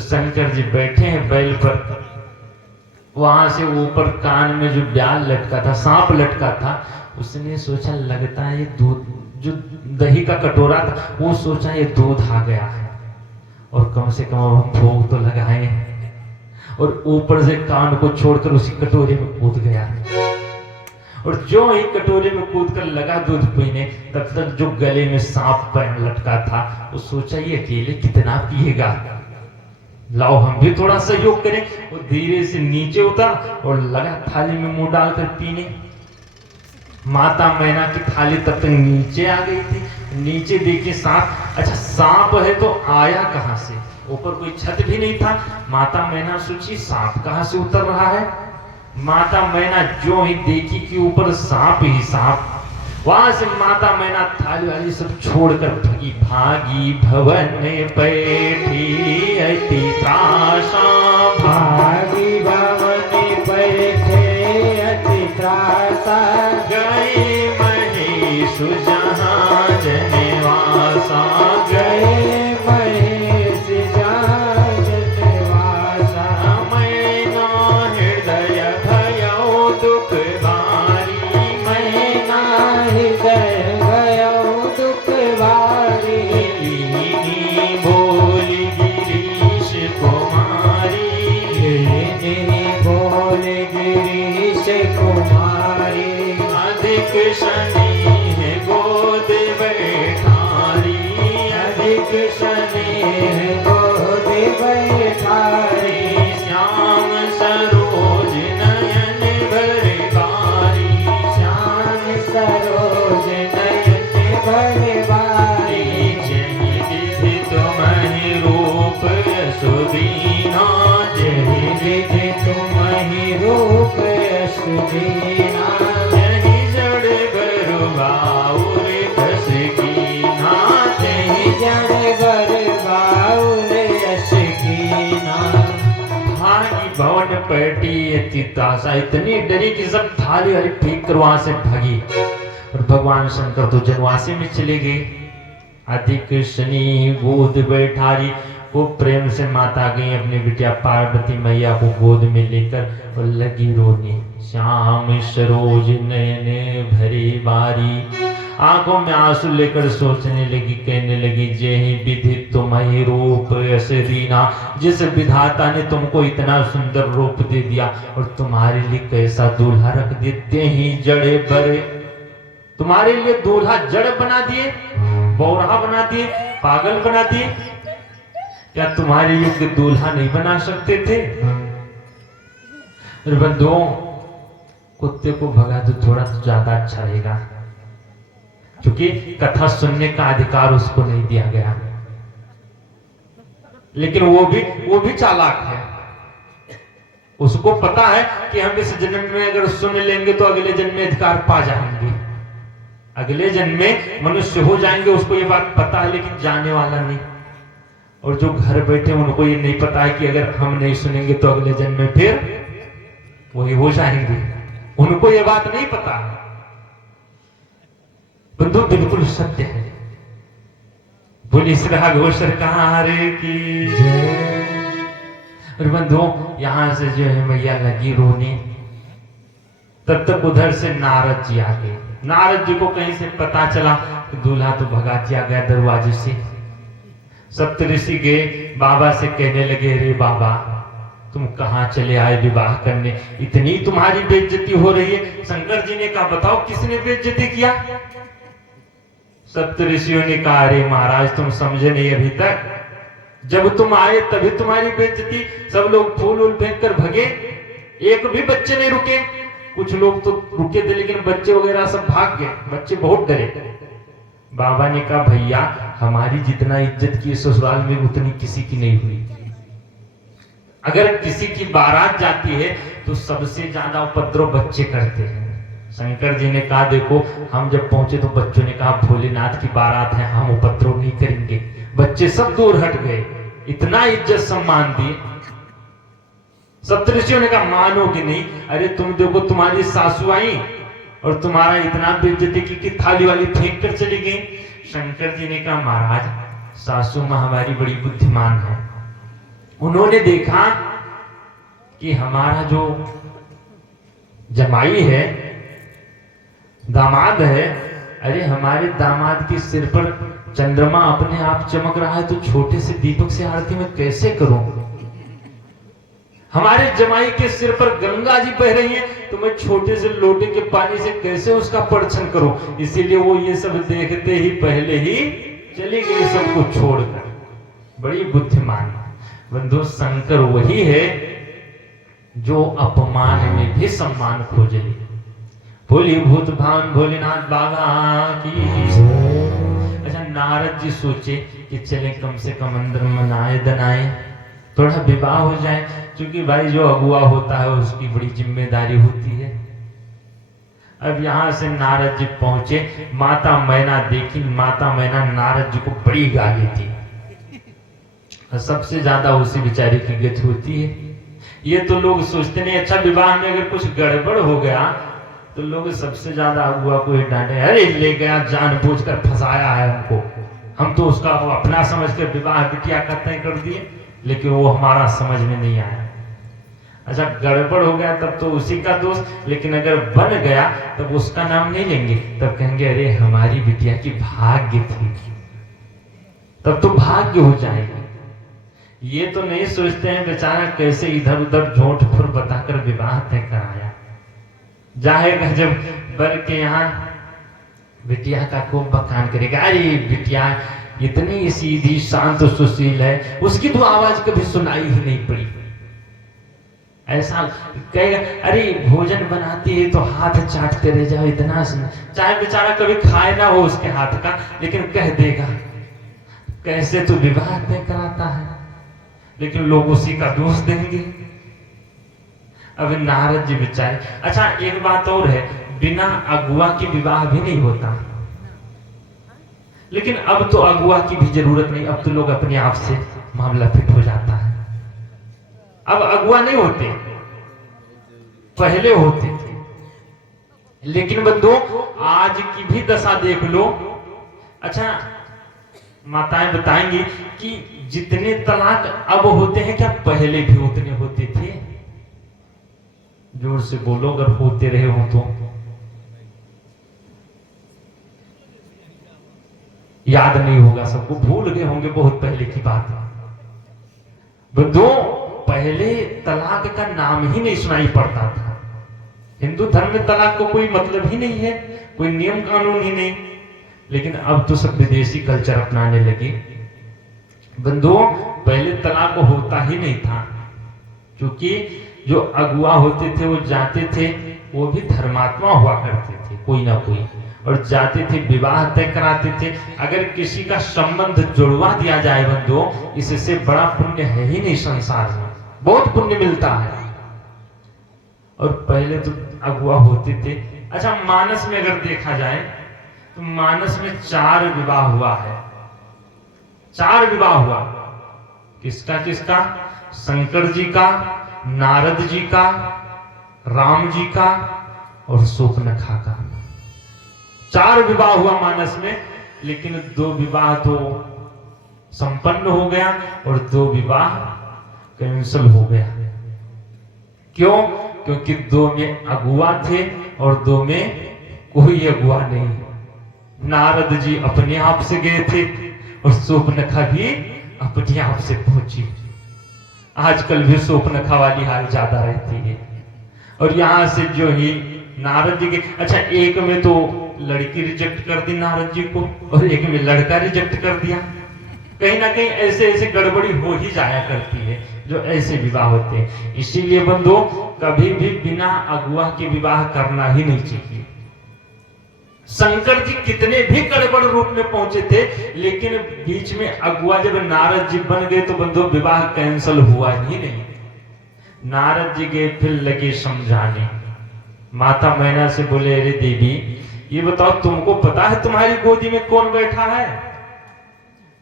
शंकर जी बैठे हैं बैल पर, वहां से ऊपर कान में जो ब्याल लटका था, सांप लटका था, उसने सोचा लगता है ये दूध, जो दही का कटोरा था वो सोचा ये दूध आ गया है, और कम से कम हम भोग तो लगाए, और ऊपर से कान को छोड़कर उसी कटोरे में कूद गया। और जो ही कटोरे में कूद कर लगा दूध पीने, तब तक जो गले में सांप पैर लटका था वो सोचा ये अकेले कितना पिएगा, लाओ हम भी थोड़ा सहयोग करें। वो धीरे से नीचे उतरा और लगा थाली में मुंह डालकर पीने। माता मैना की थाली तब तक नीचे आ गई थी, नीचे देखिए सांप। अच्छा सांप है तो आया कहां से, ऊपर कोई छत भी नहीं था। माता मैना सोची सांप कहां से उतर रहा है। माता मैना जो ही देखी कि ऊपर सांप ही सांप, वहां से माता मैना थाली वाली सब छोड़कर भागी भागी भवन में बैठी अति त्रासा भागी भवन में बैठे अति त्रासा गए महेश जहाँ जनवासा गए महेश जहाँ जनवासा मैना हृदय भयो दुख भारी मैना हृदय भयो दुख भारी लीनी बोल गिरीश कुमारी लेने बोल गिरीश कुमारी अधिक शनि है गोद बैठारी अधिक स्नेह गोद बैठारी श्याम सरोज नयन भर बारी श्याम सरोज नयन भर बारी जय विधि तुम्हारी रूप सुदीना जय विधि तुम्हि रूप सुदीना जय जड़ भर बाउर कस कीना जय जड़ बर बाउल यश कीना भागी भवन पैटी अति त्रासा इतनी डरी कि सब थाली वाली फेंक कर वहां से भागी और भगवान शंकर तो जनवासी में चले गए। अधिक शनि गोद बैठारी वो प्रेम से माता गई अपनी बिटिया पार्वती मैया को गोद में लेकर और लगी रोने। श्याम सरोज नयन भरी बारी आंखों में आंसू लेकर सोचने लगी, कहने लगी जय ही विधि तुम्हारी रूप ऐसे दीना, जिस विधाता ने तुमको इतना सुंदर रूप दे दिया और तुम्हारे लिए कैसा दूल्हा रख देते ही जड़े बड़े, तुम्हारे लिए दूल्हा जड़ बना दिए, बौरा बना दिए, पागल बना दिए। क्या तुम्हारे योग्य दूल्हा नहीं बना सकते थे? बंधुओं, कुत्ते को भगा तो थोड़ा तो ज्यादा अच्छा रहेगा, क्योंकि कथा सुनने का अधिकार उसको नहीं दिया गया। लेकिन वो भी चालाक है। उसको पता है कि हम इस जन्म में अगर सुन लेंगे तो अगले जन्म में अधिकार पा जाएंगे, अगले जन्म में मनुष्य हो जाएंगे। उसको ये बात पता है, लेकिन जाने वाला नहीं। और जो घर बैठे उनको ये नहीं पता है कि अगर हम नहीं सुनेंगे तो अगले जन्म में फिर वही हो जाएंगे। उनको ये बात नहीं पता है। बंधु, बिल्कुल सत्य है। बोली श्री राघव सरकार की जय। और बंधु, यहां से जो है मैया लगी रोने, तब तक उधर से नारद जी आ गए। नारद जी को कहीं से पता चला कि दूल्हा तो भगा दिया गया दरवाजे से। सप्तऋषि गए, बाबा से कहने लगे, रे बाबा तुम कहाँ चले आए विवाह करने, इतनी तुम्हारी बेइज्जती हो रही है। शंकर जी ने कहा, बताओ किसने बेइज्जती किया? सप्तऋषियों ने कहा, अरे महाराज तुम समझे नहीं अभी तक, जब तुम आए तभी तुम्हारी बेइज्जती, सब लोग फूल वूल फेंक कर भगे, एक भी बच्चे नहीं रुके। कुछ लोग तो रुके थे लेकिन बच्चे वगैरह सब भाग गए, बच्चे बहुत डरे। बाबा ने कहा, भैया हमारी जितना इज्जत की ससुराल में उतनी किसी की नहीं हुई। अगर किसी की बारात जाती है तो सबसे ज्यादा उपद्रव बच्चे करते हैं। शंकर जी ने कहा, देखो हम जब पहुंचे तो बच्चों ने कहा भोलेनाथ की बारात है, हम उपद्रव नहीं करेंगे। बच्चे सब दूर हट गए, इतना इज्जत सम्मान दिए। सप्तऋषियों ने कहा, मानोगे नहीं? अरे तुम देखो, तुम्हारी सासू आई और तुम्हारा इतना बेइज्जती की थाली वाली फेंक कर चली गई। शंकर जी ने कहा, महाराज सासू मां हमारी बड़ी बुद्धिमान है। उन्होंने देखा कि हमारा जो जमाई है, दामाद है, अरे हमारे दामाद के सिर पर चंद्रमा अपने आप चमक रहा है, तो छोटे से दीपक से आरती में कैसे करूं? हमारे जमाई के सिर पर गंगा जी बह रही है, तो मैं छोटे से लोटे के पानी से कैसे उसका परछन करूं? इसीलिए वो ये सब देखते ही पहले ही चली गई, सबको छोड़कर। बड़ी बुद्धिमान। बंधु, शंकर वही है जो अपमान में भी सम्मान खोज ले। बोली भूत भान भोलेनाथ बाबा की। अच्छा, नारद जी सोचे कि चले कम से कम अंदर मनाए दनाए, थोड़ा विवाह हो जाए, क्योंकि भाई जो अगुआ होता है उसकी बड़ी जिम्मेदारी होती है। अब यहाँ से नारद जी पहुंचे, माता मैना देखी, माता मैना नारद जी को बड़ी गाली दी। सबसे ज्यादा उसी बेचारी की गति होती है। ये तो लोग सोचते नहीं, अच्छा विवाह में अगर कुछ गड़बड़ हो गया तो लोग सबसे ज्यादा अगुआ को ही डांटे, अरे ले गया जानबूझकर फंसाया है हमको, हम तो उसका अपना समझ कर विवाह बिटिया का तय कर दिए, लेकिन वो हमारा समझ में नहीं आया। अच्छा गड़बड़ हो गया तब तो उसी का दोष, लेकिन अगर बन गया तब उसका नाम नहीं लेंगे, तब कहेंगे अरे हमारी बिटिया की भाग्य थी, तब तो भाग्य हो जाएगी। ये तो नहीं सोचते हैं बेचारा कैसे इधर उधर झूठ फुर बताकर विवाह तय कराया। जाएगा जब बर के यहाँ बिटिया का खूब बखान करेगा, अरे बिटिया इतनी सीधी शांत सुशील है, उसकी तो आवाज कभी सुनाई ही नहीं पड़ी। ऐसा कहेगा, अरे भोजन बनाती है तो हाथ चाटते रह जाओ, इतना चाहे बेचारा कभी खाए ना हो उसके हाथ का, लेकिन कह देगा कैसे तू विवाह तय कराता है, लेकिन लोग उसी का दोष देंगे। अब नारद जी बेचारे, अच्छा एक बात और है, बिना अगुआ के विवाह भी नहीं होता, लेकिन अब तो अगुआ की भी जरूरत नहीं, अब तो लोग अपने आप से मामला फिट हो जाता है। अब अगुआ नहीं होते, पहले होते थे। लेकिन बंधुओं आज की भी दशा देख लो। अच्छा माताएं बताएंगी कि जितने तलाक अब होते हैं क्या पहले भी उतने होते थे? जोर से बोलो अगर होते रहे हो तो। याद नहीं होगा सबको, भूल गए होंगे बहुत पहले की बात। बंधुओं पहले तलाक का नाम ही नहीं सुनाई पड़ता था। हिंदू धर्म में तलाक को कोई मतलब ही नहीं है, कोई नियम कानून ही नहीं, लेकिन अब तो सब विदेशी कल्चर अपनाने लगे। बंधुओं पहले तलाक होता ही नहीं था, क्योंकि जो अगुआ होते थे वो जाते थे, वो भी धर्मात्मा हुआ करते थे कोई ना कोई, और जाते थे विवाह तय कराते थे। अगर किसी का संबंध जुड़वा दिया जाए बंधुओं, इससे बड़ा पुण्य है ही नहीं संसार में, बहुत पुण्य मिलता है। और पहले तो अगुआ होते थे। अच्छा मानस में अगर देखा जाए तो मानस में 4 विवाह हुआ है, 4 विवाह हुआ। किसका किसका? शंकर जी का, नारद जी का, राम जी का और शूर्पणखा का। 4 विवाह हुआ मानस में, लेकिन 2 विवाह तो संपन्न हो गया और 2 विवाह कैंसिल हो गया। क्यों? क्योंकि 2 में अगुआ थे और 2 में कोई अगुआ नहीं। नारद जी अपने आप से गए थे और शूर्पणखा भी अपने आप से पहुंची। आजकल भी शूर्पणखा वाली हाल ज्यादा रहती है। और यहां से जो ही नारद जी के, अच्छा एक में तो लड़की रिजेक्ट कर दी नारद जी को और एक में लड़का रिजेक्ट कर दिया। कहीं ना कहीं ऐसे ऐसे गड़बड़ी हो ही जाया करती है जो ऐसे विवाह होते हैं। इसीलिए बंधुओं कभी भी बिना अगुआ के विवाह करना ही नहीं चाहिए। शंकर जी कितने भी गड़बड़ रूप में पहुंचे थे, लेकिन बीच में अगुआ जब नारद जी बन गए तो बंधुओं विवाह कैंसिल हुआ ही नहीं। नारद जी गए फिर लगे समझाने। माता मैना से बोले, अरे देवी ये बताओ तुमको पता है तुम्हारी गोदी में कौन बैठा है?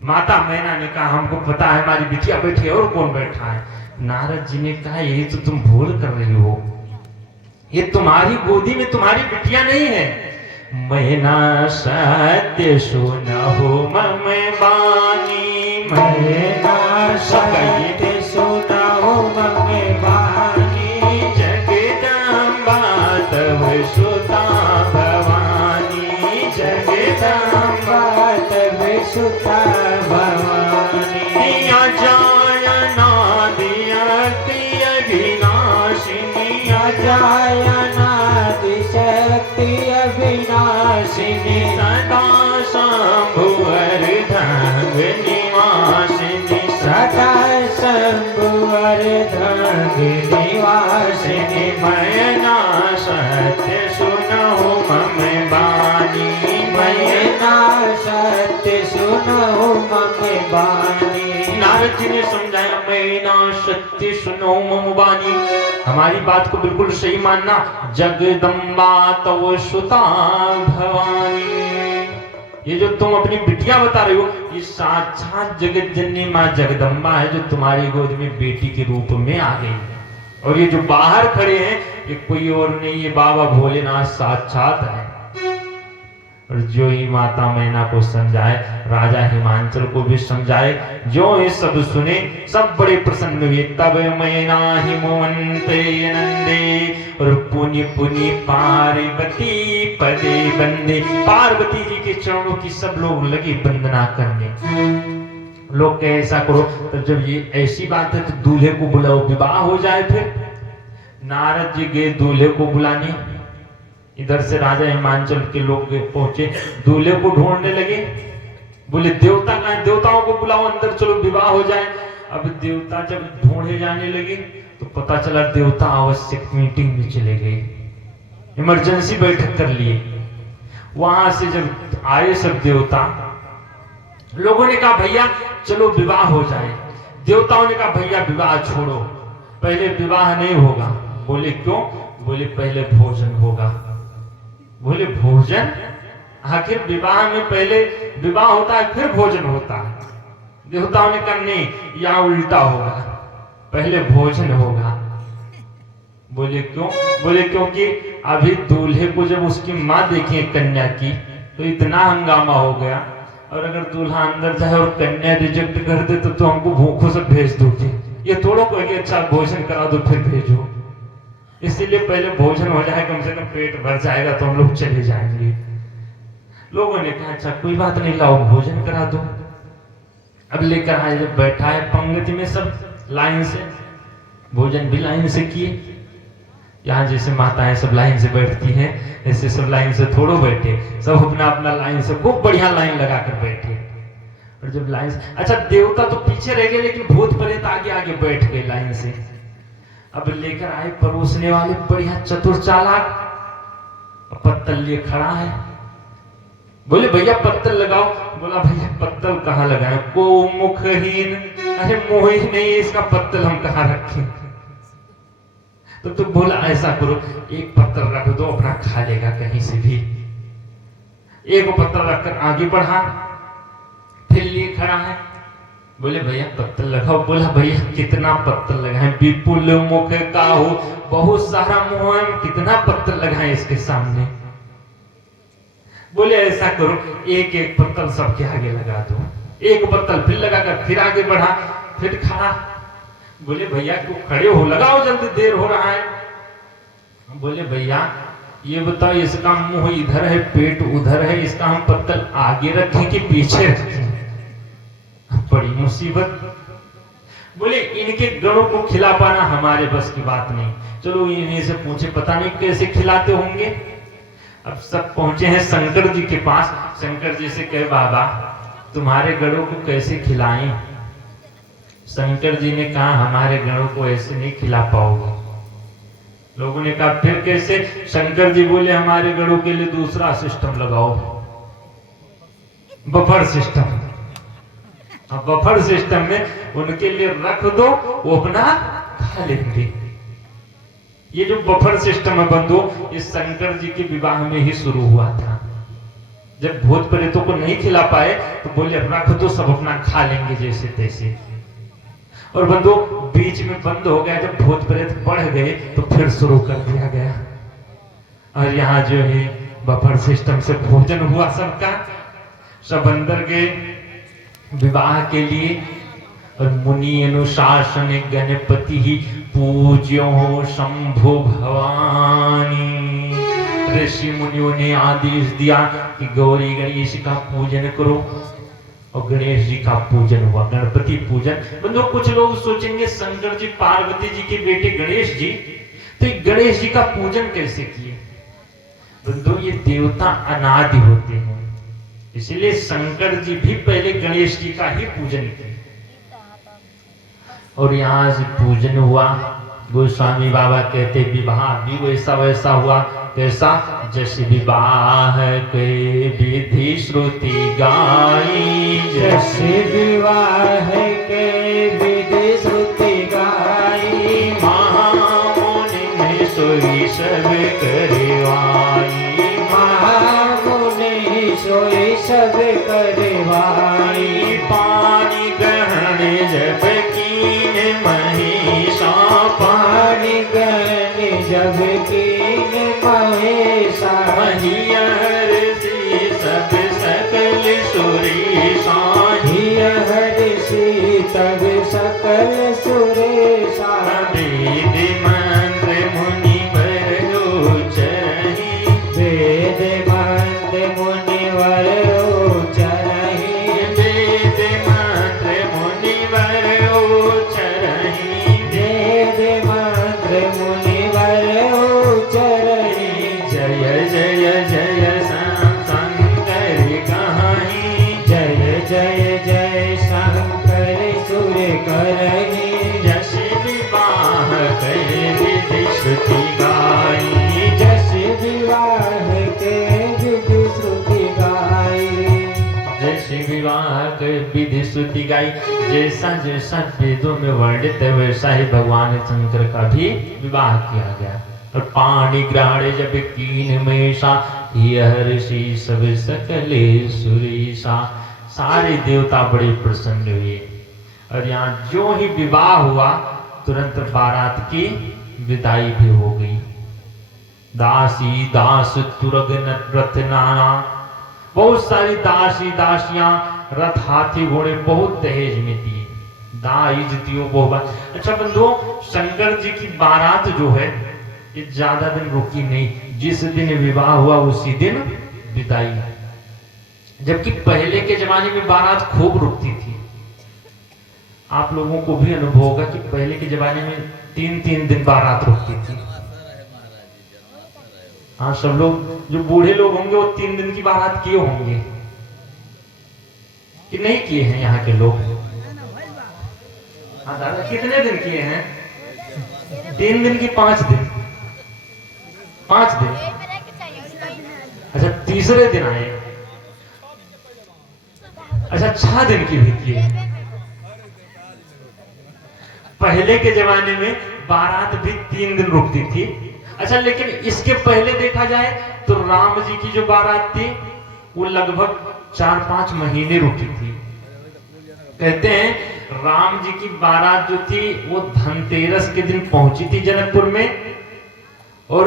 माता मैना ने कहा हमको पता है, हमारी बिटिया बैठी है, और कौन बैठा है? नारद जी ने कहा यही तो तुम भूल कर रही हो, ये तुम्हारी गोदी में तुम्हारी बिटिया नहीं है। मैना सत्य सुनहु मम बानी, मैना सत्य सुनहु मम बानी, जगदम्बा तव सुता भवानी, जगदम्बा तव सुता भवानी। दिया जायना दियति अविनाशिनी, जायना दिशक्ति अविनाशिनी, सदा शंभुवर धंग निवासिनी, सदा शंभुवर धंग निवासिनी। मैना सत्य सुनहु मम बानी, मैना सत्य सुनहु मम बानी। नारद जी ने समझाया मैना सत्य सुनो मम वाणी, हमारी बात को बिल्कुल सही मानना। जगदम्बा तव सुता भवानी, ये जो तुम अपनी बिटिया बता रहे हो, ये साक्षात जगत जननी माँ जगदम्बा है, जो तुम्हारी गोद में बेटी के रूप में आ गई। और ये जो बाहर खड़े हैं, ये कोई और नहीं, ये बाबा भोलेनाथ साक्षात है। और जो ही माता मैना को समझाए, राजा हिमांचल को भी समझाए। जो ये सब सुने, सब बड़े प्रसन्न हुए। तब मैना हिमवंते नंदे, और पुनि पुनि पार्वती पदे बंदे, पार्वती जी के चरणों की सब लोग लगे वंदना करने। लोग कहे ऐसा करो, तो जब ये ऐसी बात है तो दूल्हे को बुलाओ, विवाह हो जाए। फिर नारद जी गए दूल्हे को बुलाने। इधर से राजा हिमांचल के लोग पहुंचे, दूल्हे को ढूंढने लगे। बोले देवता कहाँ, देवताओं को बुलाओ अंदर, चलो विवाह हो जाए। अब देवता जब ढूंढे जाने लगे तो पता चला देवता आवश्यक मीटिंग में चले गए, इमरजेंसी बैठक कर लिए। वहां से जब आए सब देवता, लोगों ने कहा भैया चलो विवाह हो जाए। देवताओं ने कहा भैया विवाह छोड़ो, पहले विवाह नहीं होगा। बोले क्यों? बोले पहले भोजन होगा। बोले भोजन? आखिर विवाह में पहले विवाह होता है फिर भोजन होता है। देवताओं ने कहा नहीं, यहाँ उल्टा होगा, पहले भोजन होगा। बोले क्यों? बोले क्योंकि अभी दूल्हे को जब उसकी माँ देखी कन्या की तो इतना हंगामा हो गया, और अगर दूल्हा अंदर जाए और कन्या रिजेक्ट कर दे तो हमको भूखों से भेज दोगे। ये थोड़ा कहेंगे अच्छा भोजन करा दो फिर भेजो। इसीलिए पहले भोजन हो जाए, कम से कम पेट भर जाएगा तो हम लोग चले जाएंगे। लोगों ने कहा अच्छा कोई बात नहीं, लाओ भोजन करा दो। अब लेकर आए, जब बैठा है पंक्ति में सब लाइन से, भोजन भी लाइन से किए। यहाँ जैसे माताएं सब लाइन से बैठती हैं, ऐसे सब लाइन से थोड़ो बैठे, सब अपना अपना लाइन से खूब बढ़िया लाइन लगा कर बैठे। और जब लाइन से, अच्छा देवता तो पीछे रह गए, लेकिन भूत प्रेत आगे आगे बैठ गए लाइन से। अब लेकर आए परोसने वाले बढ़िया चतुर चालाक, पत्तल लिए खड़ा है। बोले भैया पत्तल लगाओ। बोला भैया पत्तल कहाँ लगाए? को मुखहीन, अरे मुंह ही नहीं है इसका, पत्तल हम कहाँ रखें? तो बोला ऐसा करो, एक पत्तल रख दो, अपना खा लेगा कहीं से भी। एक पत्तल रखकर आगे बढ़ा, फिर लिए खड़ा है। बोले भैया पत्तल लगाओ। बोला भैया कितना पत्तल लगाए? विपुल मुख का हो, बहुत सारा मुंह है, कितना पत्तल लगाए इसके सामने? बोले ऐसा करो, एक एक पत्तल सबके आगे लगा दो। एक पत्तल फिर लगाकर फिर आगे बढ़ा, फिर खड़ा। बोले भैया क्यों खड़े हो, लगाओ जल्दी, देर हो रहा है। बोले भैया ये बताओ, इसका मुंह इधर है, पेट उधर है, इसका हम पत्तल आगे रखें कि पीछे रखें? बड़ी मुसीबत। बोले इनके गणों को खिला पाना हमारे बस की बात नहीं, चलो इन्हीं से पूछे, पता नहीं कैसे खिलाते होंगे। अब सब पहुंचे हैं शंकर जी के पास। शंकर जी से कहे बाबा तुम्हारे गणों को कैसे खिलाएं? शंकर जी ने कहा हमारे गणों को ऐसे नहीं खिला पाओगे। लोगों ने कहा फिर कैसे? शंकर जी बोले हमारे गणों के लिए दूसरा सिस्टम लगाओ, बफर सिस्टम। अब बफर सिस्टम में उनके लिए रख दो, वो अपना खा लेंगे। ये जो बफर सिस्टम है बंधु, ये शंकर जी के विवाह में ही शुरू हुआ था। जब भूत प्रेतों को नहीं खिला पाए तो बोले रख दो, सब अपना खा लेंगे जैसे तैसे। और बंधु बीच में बंद हो गया, जब भूत प्रेत बढ़ गए तो फिर शुरू कर दिया गया। और यहाँ जो है बफर सिस्टम से भोजन हुआ सबका, सब अंदर गए विवाह के लिए। और मुनि अनुशासन गणपति ही पूज्यो शंभु भवानी। ऋषि मुनियों ने आदेश दिया कि गौरी गणेश का पूजन करो, और गणेश जी का पूजन हुआ, गणपति पूजन। मतलब कुछ लोग सोचेंगे शंकर जी पार्वती जी के बेटे गणेश जी, तो गणेश जी का पूजन कैसे किए? बंधु ये देवता अनादि होते हैं, इसलिए शंकर जी भी पहले गणेश जी का ही पूजन किए। और यहाँ से पूजन हुआ। गोस्वामी बाबा कहते विवाह भी वैसा वैसा हुआ। कैसा? जैसे विवाह के विधि श्रुति गाई, जैसे विवाह के विधि श्रुति सब करवाई। पानी ग्रहण जब कीन महेशा, पानी ग्रहण जब कीन महेशा, महियर सी सब सकल सुरेशा, हर्षि तब सकल सुरेशा। वेद मंत्र मुनिवर उच्चरहि, वेद मंत्र मुनिवर उच्चरहि, वेद मंत्र मुनिवर उच्चरहि, वेद मंत्र मुनिवर उच्चरहि। जय जय जय शंकर कहाई, जय जय जय शंकर सुर करहि, जस विवाह कहे विधि श्रुति गाई, जस विवाह के विधि श्रुति गाई। जैसे विवाह के विधि श्रुति गाई, जैसा जैसा वेदों में वर्णित है वैसा ही भगवान शंकर का भी विवाह किया गया। और पाणी ग्रहण जब कीन महेशा, हर्षि सब सकले सुरेशा। सारे देवता बड़े प्रसन्न हुए और यहाँ जो ही विवाह हुआ तुरंत बारात की विदाई भी हो गई। दासी दास तुरग रथ नाना, बहुत सारी दासी दासियां रथ हाथी घोड़े बहुत दहेज में दिए, दाइज दियो बहुत। अच्छा बंधुओं, शंकर जी की बारात जो है ये ज्यादा दिन रुकी नहीं, जिस दिन विवाह हुआ उसी दिन विदाई। जबकि पहले के जमाने में बारात खूब रुकती थी। आप लोगों को भी अनुभव होगा कि पहले के जमाने में 3-3 दिन बारात रुकती थी। हाँ, सब लोग जो बूढ़े लोग होंगे वो 3 दिन की बारात किए होंगे कि नहीं किए हैं यहाँ के लोग? हाँ दादा, कितने दिन किए हैं? 3 दिन की 5 दिन? 5 दिन। अच्छा, तीसरे दिन आए। अच्छा, 6 दिन की भी किए। पहले के जमाने में बारात भी 3 दिन रुकती थी। अच्छा, लेकिन इसके पहले देखा जाए तो राम जी की जो बारात थी वो लगभग 4-5 महीने रुकी थी। कहते हैं राम जी की बारात जो थी वो धनतेरस के दिन पहुंची थी जनकपुर में, और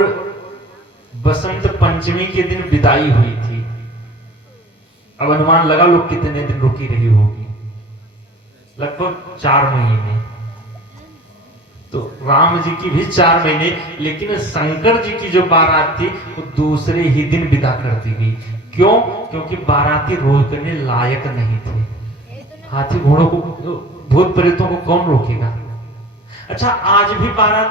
बसंत पंचमी के दिन विदाई हुई थी। अब अनुमान लगा लो कितने दिन रुकी रही होगी, लगभग 4 महीने। तो राम जी की भी 4 महीने, लेकिन शंकर जी की जो बारात थी वो दूसरे ही दिन विदा कर दी गई। क्यों? क्योंकि बाराती रोकने लायक नहीं थे। हाथी घोड़ों को, भूत प्रेतों को कौन रोकेगा? अच्छा, आज भी बारात,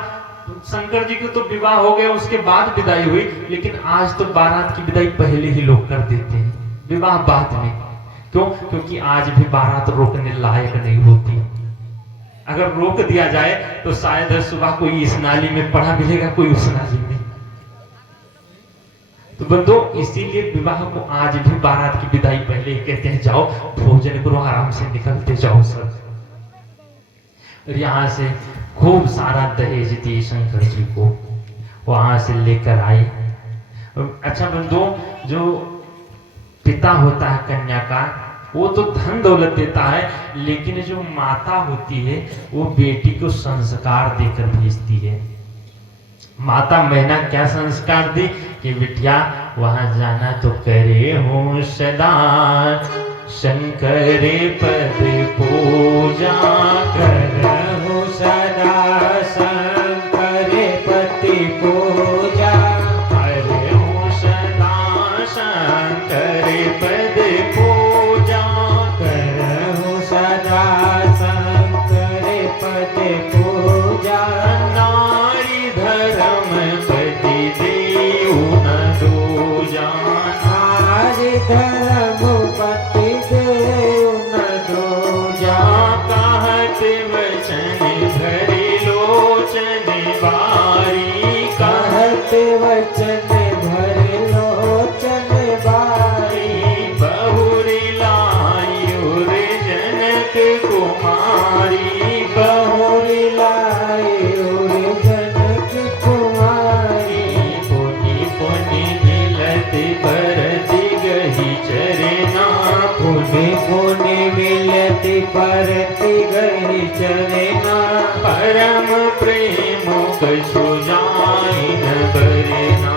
शंकर जी के तो विवाह हो गया उसके बाद विदाई हुई, लेकिन आज तो बारात की विदाई पहले ही लोग कर देते हैं, विवाह बाद में। क्यों? क्योंकि आज भी बारात रोकने लायक नहीं होती। अगर रोक दिया जाए तो शायद सुबह कोई इस नाली में पड़ा मिलेगा, कोई उस नाली में। तो बंदो, इसीलिए विवाह को आज भी बारात की विदाई पहले ही कहते हैं, जाओ भोजन करो, आराम से निकलते जाओ सब। और यहाँ से खूब सारा दहेज दिए शंकर जी को, वहां से लेकर आए। अच्छा बंदो, जो पिता होता है कन्या का वो तो धन दौलत देता है, लेकिन जो माता होती है वो बेटी को संस्कार देकर भेजती है। माता मैना क्या संस्कार दी कि बिटिया वहां जाना तो करे हो सदा, शंकर पद पूजा करहु सदा, शंकर पति पूजा। करहु सदा शंकर पद पूजा, करहु सदा शंकर पति पूजा। नारी धर्म पति देऊ न दूजा, नारी धर्म पति देऊ न दूजा। कहत वचन भरि लोचन बारी, कहत वचन भरि लोचन बारी। बहुरी लायुर जनक कुमारी, बहुरी लायुर जनक कुमारी। पुनि पुनि मिलत बरति गही चरना, भरती गई चरना, परम प्रेम कछु जाय न बरना,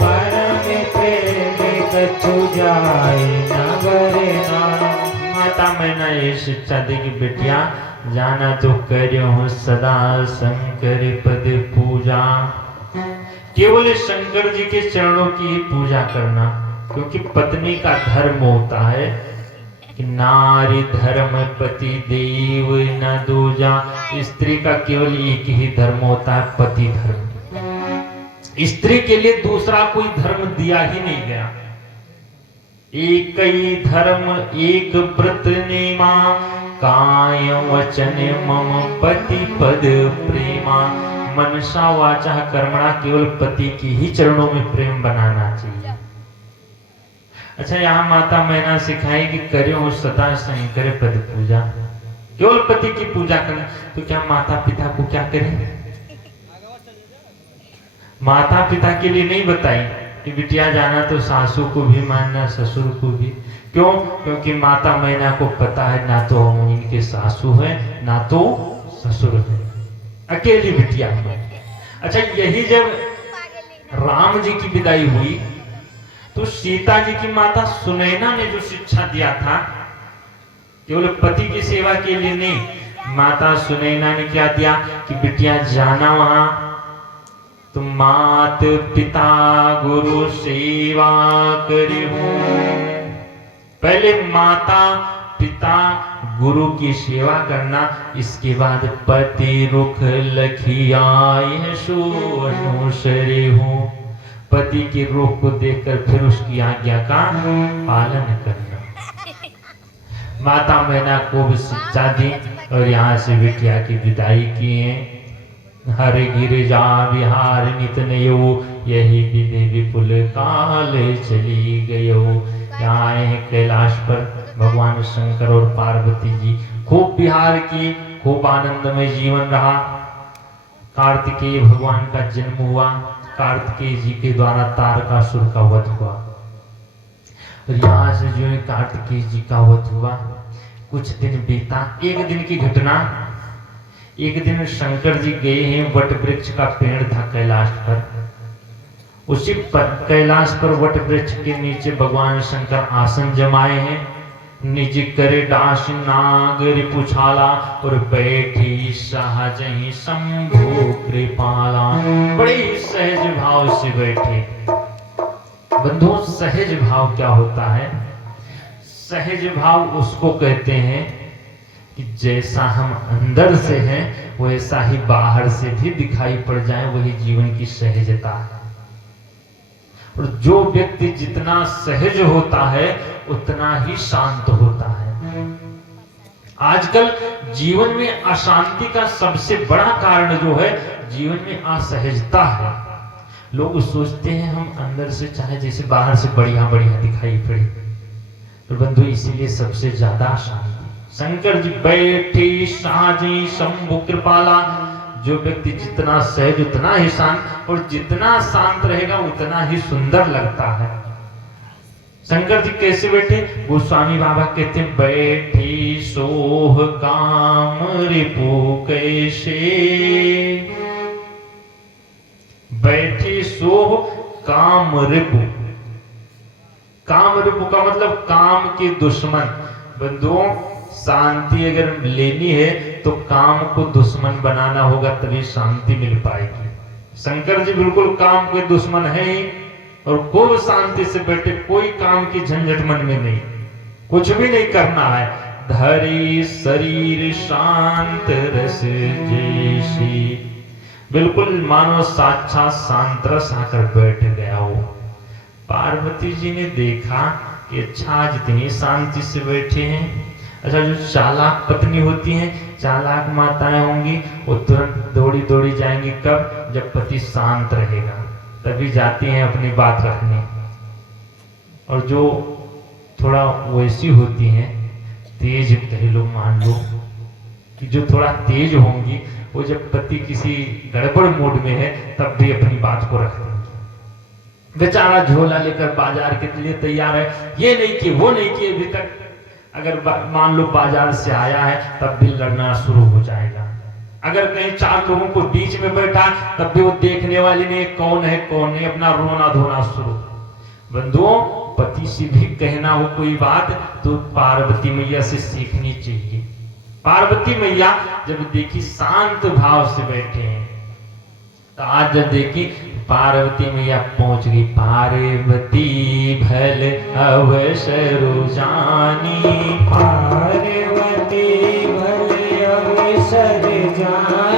परम प्रेम कछु जाय न बरना। माता मैंने ये शिक्षा दी कि बिटिया जाना तो करो सदा शंकर पद पूजा, केवल शंकर जी के चरणों की ही पूजा करना, क्योंकि पत्नी का धर्म होता है कि नारी धर्म पति देव न दूजा। स्त्री का केवल एक ही धर्म होता है, पति धर्म। स्त्री के लिए दूसरा कोई धर्म दिया ही नहीं गया। एक ही धर्म एक व्रत नेमा, काय वचन मम पति पद प्रेमा। मनसा वाचा कर्मणा, केवल पति की ही चरणों में प्रेम बनाना चाहिए। अच्छा, यहाँ माता मैना सिखाई कि करो सदा शंकर पद पूजा, केवल पति की पूजा करें। तो क्या माता पिता को क्या करें? माता पिता के लिए नहीं बताई कि बिटिया जाना तो सासू को भी मानना, ससुर को भी। क्यों? क्योंकि माता मैना को पता है ना तो इनके सासू है ना तो ससुर है, अकेली बिटिया है। अच्छा, यही जब राम जी की विदाई हुई तो सीता जी की माता सुनैना ने जो शिक्षा दिया था, केवल पति की सेवा के लिए नहीं, माता सुनैना ने क्या दिया कि बिटिया जाना वहां तो मात पिता गुरु सेवा करिहूं। पहले माता पिता गुरु की सेवा करना, इसके बाद पति रुख लखियाए सो अनुसरे हूं। पति के रुख को देखकर फिर उसकी आज्ञा का पालन करना। माता मैना को भी शिक्षा दी और यहाँ से बिटिया की विदाई किए। हर गिरिजा विहार नित नयो, यही विधि विपुल काल चली गयो। यहाँ आए हैं कैलाश पर भगवान शंकर और पार्वती जी, खूब विहार की, खूब आनंदमय जीवन रहा। कार्तिकेय भगवान का जन्म हुआ, कार्तिकेय जी के द्वारा तारकासुर का वध हुआ। और यहाँ से जो है कार्तिकेय जी का वध हुआ, कुछ दिन बीता। एक दिन की घटना, एक दिन शंकर जी गए हैं, वट वृक्ष का पेड़ था कैलाश पर। उसी पर कैलाश पर वट वृक्ष के नीचे भगवान शंकर आसन जमाए हैं। निज करे दास नागर पुछाला, और बैठी सहज ही शंभु कृपाला। बड़े सहज भाव से बैठे। बंधुओं, सहज भाव क्या होता है? सहज भाव उसको कहते हैं कि जैसा हम अंदर से हैं वैसा ही बाहर से भी दिखाई पड़ जाए, वही जीवन की सहजता है। और जो व्यक्ति जितना सहज होता है उतना ही शांत होता है। आजकल जीवन में अशांति का सबसे बड़ा कारण जो है, जीवन में असहजता है। लोग सोचते हैं हम अंदर से चाहे जैसे बाहर से बढ़िया बढ़िया दिखाई पड़े, तो बंधु इसीलिए सबसे ज्यादा शांति। शंकर जी बैठे साजी शंभु कृपाला। जो व्यक्ति जितना सहज उतना ही शांत, और जितना शांत रहेगा उतना ही सुंदर लगता है। शंकर जी कैसे बैठे? गोस्वामी बाबा कहते हैं, बैठे सोह काम रिपु कैसे। बैठे सोह काम रिपु। काम रिपु का मतलब काम के दुश्मन। बंधुओं, शांति अगर लेनी है तो काम को दुश्मन बनाना होगा, तभी शांति मिल पाएगी। शंकर जी बिल्कुल काम के दुश्मन है ही, और खूब शांति से बैठे, कोई काम की झंझट मन में नहीं, कुछ भी नहीं करना है। धरी शरीर शांत रस जैसी, बिल्कुल मानो साक्षात शांत रस आकर बैठ गया हो। पार्वती जी ने देखा कि अच्छा आज इतनी शांति से बैठे हैं। अच्छा, जो चालाक पत्नी होती हैं, चालाक माताएं होंगी, वो तुरंत दौड़ी दौड़ी जाएंगी। कब? जब पति शांत रहेगा तभी जाती हैं अपनी बात रखने। और जो थोड़ा वैसी होती हैं, तेज कह लो, मान लो कि जो थोड़ा तेज होंगी, वो जब पति किसी गड़बड़ मूड में है तब भी अपनी बात को रख देंगी। बेचारा झोला लेकर बाजार के लिए तैयार है, ये नहीं किए वो नहीं किए, अभी तक अगर मान लो बाजार से आया है तब भी लड़ना शुरू हो जाएगा। अगर कहीं 4 लोगों को बीच में बैठा तब भी वो देखने वाले ने कौन है कौन नहीं, अपना रोना धोना शुरू। बंधुओं, पति से भी कहना हो कोई बात तो पार्वती मैया से सीखनी चाहिए। पार्वती मैया जब देखी शांत भाव से बैठे हैं तो आज जब देखी पार्वती मैया पहुंच गई। पार्वती भल अवसर जानी, पार्वती भले अवसर जानी,